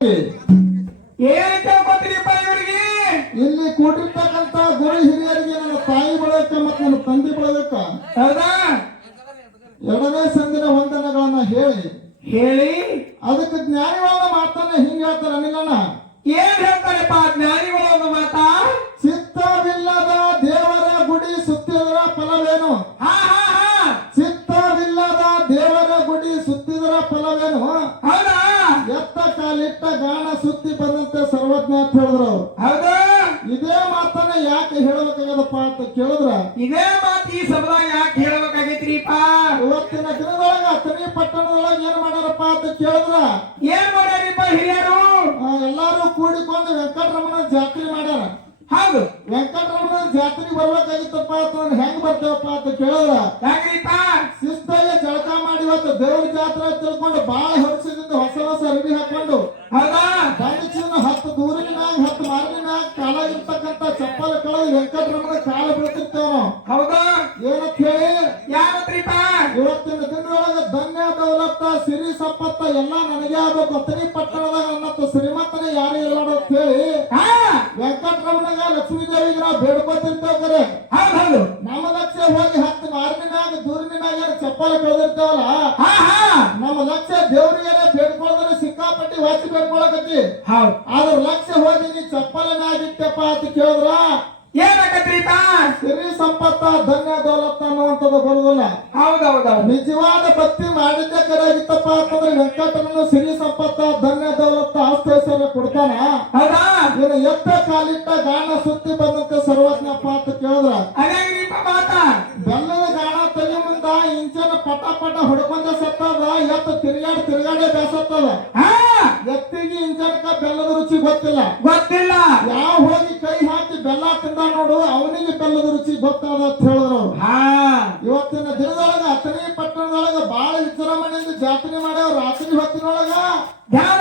ಏನ್ ಕೇಳ್ಕೊತೀರಿಪ್ಪ ಇವರಿಗೆ? ಇಲ್ಲಿ ಕೂಡಿರ್ತಕ್ಕಂತ ಗುರು ಹಿರಿಯರಿಗೆ ನನ್ನ ತಾಯಿ ಬಳಕ ಮತ್ತು ನನ್ನ ತಂದೆ ಬಳಕ ಹೌದಾ? ಎರಡನೇ ಸಂದಿನ ವಂದನೆಗಳನ್ನ ಹೇಳಿ ಅದಕ್ಕೆ ಜ್ಞಾನಿಗಳನ್ನ ಮಾತನ್ನ ಹಿಂಗ ಹೇಳ್ತಾರ ನಿಲ್ಲಣ್ಣ. ಏನ್ ಹೇಳ್ತಾರಪ್ಪ ಜ್ಞಾನಿಗಳು ಒಂದು ಮಾತಾ? ಚಿತ್ತವಿಲ್ಲದ ದೇವರ ಗುಡಿ ಸುತ್ತಿದರ ಫಲವೇನು? ಹಾ ಹಾ ಹಾ, ಚಿತ್ತವಿಲ್ಲದ ದೇವರ ಗುಡಿ ಸುತ್ತಿದರ ಫಲವೇನು? ಹೌದಾ? ಎತ್ತ ಕಾಲಿಟ್ಟ ಗಾಣ ಸುತ್ತಿ ಬಂದಂತೆ ಸರ್ವಜ್ಞ ಅಂತ ಹೇಳಿದ್ರು ಅವ್ರು. ಹೌದಾ? ಇದೇ ಮಾತನ್ನ ಯಾಕೆ ಹೇಳಬೇಕಾಗದಪ್ಪ ಅಂತ ಕೇಳಿದ್ರ, ಇದೇ ಮಾತು ಈ ಸಭಾದಾಗ ಯಾಕೆ ಹೇಳ್ಬೇಕಾಗೈತ್ರಿಪ್ಪ? ಇವತ್ತಿನ ದಿನದೊಳಗ ಅತನಿ ಪಟ್ಟಣದೊಳಗ ಏನ್ ಮಾಡ್ಯಾರಪ್ಪ ಅಂತ ಕೇಳಿದ್ರ, ಏನ್ ಮಾಡ್ಯಾರಿಪ್ಪ ಹಿರಿಯರು? ಎಲ್ಲಾರು ಕೂಡಿಕೊಂಡು ವೆಂಕಟರಮಣ ಜಾತ್ರೆ ಮಾಡ್ಯಾರ. ಹೌದು, ವೆಂಕಟರಮಣ ಜಾತ್ರೆಗೆ ಬರ್ಬೇಕಾಗಿತ್ತಪ್ಪ ಅಂತ ಹೆಂಗ್ ಬರ್ತೇವಪ್ಪ ಅಂತ ಕೇಳಿದ್ರ, ಯಾಕ್ರಿಪ್ಪ? ಶಿಸ್ತಾಗಿ ಜಳಕ ಮಾಡಿ ಇವತ್ತು ದೇವ್ರ ಜಾತ್ರೆ ತಿಳ್ಕೊಂಡು ಬಾಳ ವರ್ಷದಿಂದ ಹೊಸ ಹೊಸ ಅರಬಿ ಹಾಕೊಂಡು ಹೌದಾ? ಬಂದಿನ 10 ದೂರಿನ ಮ್ಯಾಗ 10 ಮಾರಿನ ಮ್ಯಾಗ ಕಾಲಾಗಿರ್ತಕ್ಕಂತ ಚಪ್ಪಲ ಕಳೆದು ವೆಂಕಟರಮಣ ಕಾಲ ಬೀಳ್ತಿರ್ತೇವ ನಾವು. ಹೌದಾ? ಏನಂತ ಹೇಳಿ, ಯಾವತ್ರಿಪ್ಪ? ಇವತ್ತಿನ ದಿನದೊಳಗ ಧನ್ಯ ದೌಲತ್ತ ಸಿರಿ ಸಂಪತ್ತ ಎಲ್ಲ ನನಗೆ ಆಗಬೇಕು. ಅತನಿ ಪಟ್ಟಣದಾಗ ಅನ್ನತ್ತ ಶ್ರೀಮಂತನೇ ಯಾರು ಇಲ್ಲ ಅಂತ ಹೇಳಿ ಹಾ, ವೆಂಕಟರಮಣಗ ಲಕ್ಷ್ಮೀ ದೇವಿಗೆ ನಾವು ಬೇಡ್ಕೊತಿರ್ತೇವೆ. ಕರೆ ಹೌದು ಹೌದು. ನಮ್ಮ ಲಕ್ಷ್ಯ ಹೋಗಿ 10 ಮಾರಿನ ಮ್ಯಾಗ ದೂರಿನ ಮ್ಯಾಗ ಏನು ಚಪ್ಪಲ ಕಳೆದಿರ್ತೇವಲ್ಲ, ಹಾ ಹಾ, ನಮ್ಮ ಲಕ್ಷ್ಯ ದೇವ್ರಿಗೆ ಬೇಡ್ಕೊಳ್ಳೋದ್ರೆ ಸಿಕ್ಕಾಪಟ್ಟಿ ವಾಚಿ ಬೇಡ್ಕೊಳಕತ್ತಿ. ಹೌದು. ಆದ್ರ ಲಕ್ಷ್ಯ ಹೋಗಿ ನೀ ಚಪ್ಪಲ ಮ್ಯಾಗ ಇಟ್ಟಪ್ಪ ಅಂತ ಕೇಳಿದ್ರ ಏನಾಗತ್ರಿಪ್ಪ? ಸಿರಿ ಸಂಪತ್ತ ಧನ್ಯ ದೌಲತ್ತ ಅನ್ನುವಂಥದ್ದು ಬರುದಿಲ್ಲ. ಹೌದೌದೌದು. ನಿಜವಾದ ಭಕ್ತಿ ಮಾಡಿದ್ದೆ ಕರೆಯಾಗಿತ್ತಪ್ಪ ಅಂತಂದ್ರೆ ವೆಂಕಟರಮಣ ಸಿರಿ ಸಂಪತ್ತ ಧನ್ಯ ದೌಲತ್ತ ಆಸ್ತೈಶ್ವರ್ಯ ಕೊಡ್ತಾನ. ಹೌದಾ? ಇನ್ನು ಎತ್ತ ಕಾಲಿಟ್ಟ ಗಾಣ ಸುತ್ತಿ ಬಂದಂತೆ ಸರ್ವಜ್ಞಪ್ಪ ಅಂತ ಕೇಳಿದ್ರ, ಅದೇನ್ರಿಪ್ಪ ಮಾತಾ? ಬೆಲ್ಲದ ಗಾಣ ತೆಗಿ ಮುಂದ ಇಂಚನ ಪಟ ಪಟ ಹೊಡ್ಕೊಂಡ ಸತ್ತದ, ಎತ್ತ ತಿರುಗಾಡೆ ಬೇಸತ್ತದ. ಹಾ, ಎತ್ತಿಗೆ ಇಂಚನಕ ಬೆಲ್ಲದ ರುಚಿ ಗೊತ್ತಿಲ್ಲ. ಗೊತ್ತಿಲ್ಲ. ಯಾವ ಹೋಗಿ ಕೈ ಹಾಕಿ ಬೆಲ್ಲ ತಿಂದ ನೋಡು ಅವನಿಗೆ ಬೆಲ್ಲದ ರುಚಿ ಗೊತ್ತಾದ ಅಂತ ಹೇಳಿದ್ರು. ಹಾ, ಇವತ್ತಿನ ದಿನದೊಳಗ ಅತನಿ ಪಟ್ಟಣದೊಳಗ ಬಾಳ ವಿಜೃಂಭಣೆಯಿಂದ ಜಾತ್ರೆ ಮಾಡ್ಯಾವ. ರಾತ್ರಿ ಹೊತ್ತಿನೊಳಗ ಧ್ಯಾನ.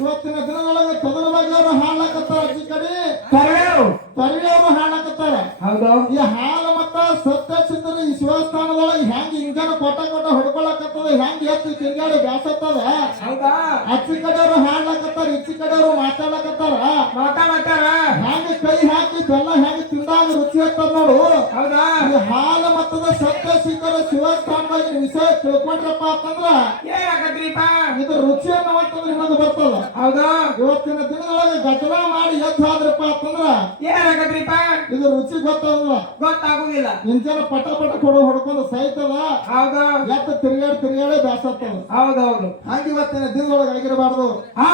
ಇವತ್ತಿನ ದಿನದೊಳಗ ಕದಲ ಬಗೆಯವರು ಹಾಳಾಕತ್ತಾರ, ಅಜ್ಜಿ ಕಡೆ ಕರೆಯರು ಪರಿಯವರು ಹಾಳಾಕತ್ತಾರ. ಹೌದು. ಈ ಹಾಲ ಮತ್ತ ಸತ್ಯ ಸಿದ್ಧರ ಈ ಶಿವಸ್ಥಾನದೊಳಗ ಹೆಂಗ್ ಇಂಜನ ಕೊಟ್ಟ ಹೊಡ್ಕೊಳಕತ್ತದ, ಹೆಂಗ್ ಎತ್ತು ತಿರುಗಾಡಿ ಬ್ಯಾಸತ್ತದ. ಹೌದಾ? ಅಚ್ಚಿ ಕಡೆಯವರು ಹಾಳಾಕತ್ತಾರ, ಇಚ್ಚಿ ಕಡೆಯವರು ಮಾತಾಡಕತ್ತಾರ. ಮಾತಾಡ್ತಾರ. ಹೆಂಗ್ ಕೈ ಹಾಕಿ ಬೆಲ್ಲ ಹೆಂಗ್ ತಿಂದಾಗ ರುಚಿ ಆಗ್ತದ ನೋಡು. ಹೌದಾ? ಈ ಹಾಲ ಮತ್ತದ ಸತ್ಯ ಸಿದ್ಧರ ಶಿವಸ್ಥಾನದಾಗ ವಿಷಯ ತಿಳ್ಕೊಂಡ್ರಪ್ಪ ಅಂತಂದ್ರ ಏನಾಗತ್ರಿಪ್ಪ? ಇದು ರುಚಿ ಅನ್ನುವಂಥದ್ದು ನಿಮಗೆ ಬರ್ತದ. ಹೌದಾ? ಇವತ್ತಿನ ದಿನದೊಳಗ ಗದ್ದಲ ಮಾಡಿ ಎದ್ದಾದ್ರಪ್ಪ ಅಂತಂದ್ರ ಏನಾಗತ್ರಿಪ್ಪ? ಇದು ರುಚಿ ಗೊತ್ತಾಗಲ್ಲ. ಗೊತ್ತಾಗುದಿಲ್ಲ. ಇಂಚನ ಪಟ ಪಟ ಹೊಡ್ಕೊಂಡು ಸಹಿತದ, ಹೌದು. ಎತ್ತ ತಿರುಗಾಡಿ ಬ್ಯಾಸತ್ತದ. ಹೌದೌದು. ಹಂಗ ಇವತ್ತಿನ ದಿನದೊಳಗ ಆಗಿರಬಾರ್ದು. ಹಾ,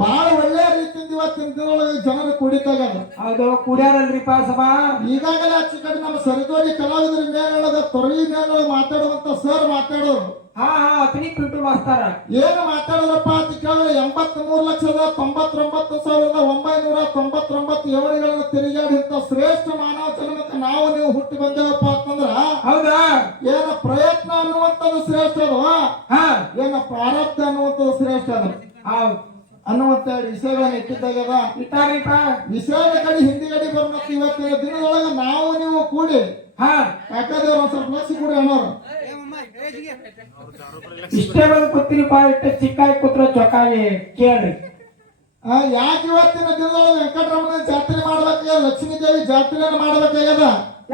ಬಹಳ ಒಳ್ಳೆಯ ರೀತಿಯಿಂದ ಇವತ್ತಿನ ದಿನದೊಳಗ ಜನರು ಕುಡಿತಾಗ. ಹೌದು. ಕುಡಿಯಾರಲ್ರಿಪ್ಪ ಸಭಾ? ಈಗಾಗಲೇ ಆಚೆ ಕಡೆ ನಮ್ಮ ಸರಿದೋಡಿ ಕಲಾವಿದರ ಮೇಳೊಳಗ ತೊರವಿ ಮೇಳೊಳಗ ಮಾತಾಡುವಂತ ಸರ್ ಮಾತಾಡೋರು. ಹಾ ಹಾ, ಅತನಿ ಪಿಂಟು ಮಾಸ್ತಾರ ಏನು ಮಾತಾಡೋದಪ್ಪ ಅಂತ ಕೇಳಿದ್ರೆ 83,99,999 ಏವಣಿಗಳನ್ನ ತಿರುಗಾಡಿಂತ ಶ್ರೇಷ್ಠ ಮಾನವ ಜನ್ಮಕ್ಕೆ ನಾವು ನೀವು ಹುಟ್ಟಿ ಬಂದೇವಪ್ಪ ಅಂತಂದ್ರ, ಹೌದಾ? ಏನ ಪ್ರಯತ್ನ ಅನ್ನುವಂಥದ್ದು ಶ್ರೇಷ್ಠ ಅದು, ಹಾ, ಏನ ಪ್ರಾರಬ್ಧ ಅನ್ನುವಂಥದ್ದು ಶ್ರೇಷ್ಠ ಅದು ಹೌದು ಅನ್ನುವಂತ ವಿಷಯಗಳನ್ನ ಇಟ್ಟಿದ್ದಾಗದ. ಇಟ್ಟಾರಿಪ್ಪ. ವಿಷಯದ ಕಡೆ ಹಿಂದಿಗಡೆ ಬರ್ಬೇಕು. ಇವತ್ತಿನ ದಿನದೊಳಗ ನಾವು ನೀವು ಕೂಡಿ ಹಾ, ಯಾಕಂದ್ರೆ ಒಂದ್ ಸ್ವಲ್ಪ ಲಕ್ಷ ಕೂಡಿ ಅನ್ನೋರು ಇಷ್ಟೇ ಬಂದು ಕೂತಿರಿಪ್ಪ. ಇಟ್ಟು ಚಿಕ್ಕಾಯಿ ಕೂತ್ರ ಚೊಕ್ಕಾಗಿ ಕೇಳ್ರಿ. ಯಾಕೆ ಇವತ್ತಿನ ದಿನದೊಳಗ ವೆಂಕಟರಮಣ ಜಾತ್ರೆ ಮಾಡ್ಬೇಕಾಗ್ಯದ, ಲಕ್ಷ್ಮೀ ದೇವಿ ಜಾತ್ರೆಯನ್ನು ಮಾಡ್ಬೇಕಾಗ್ಯದ.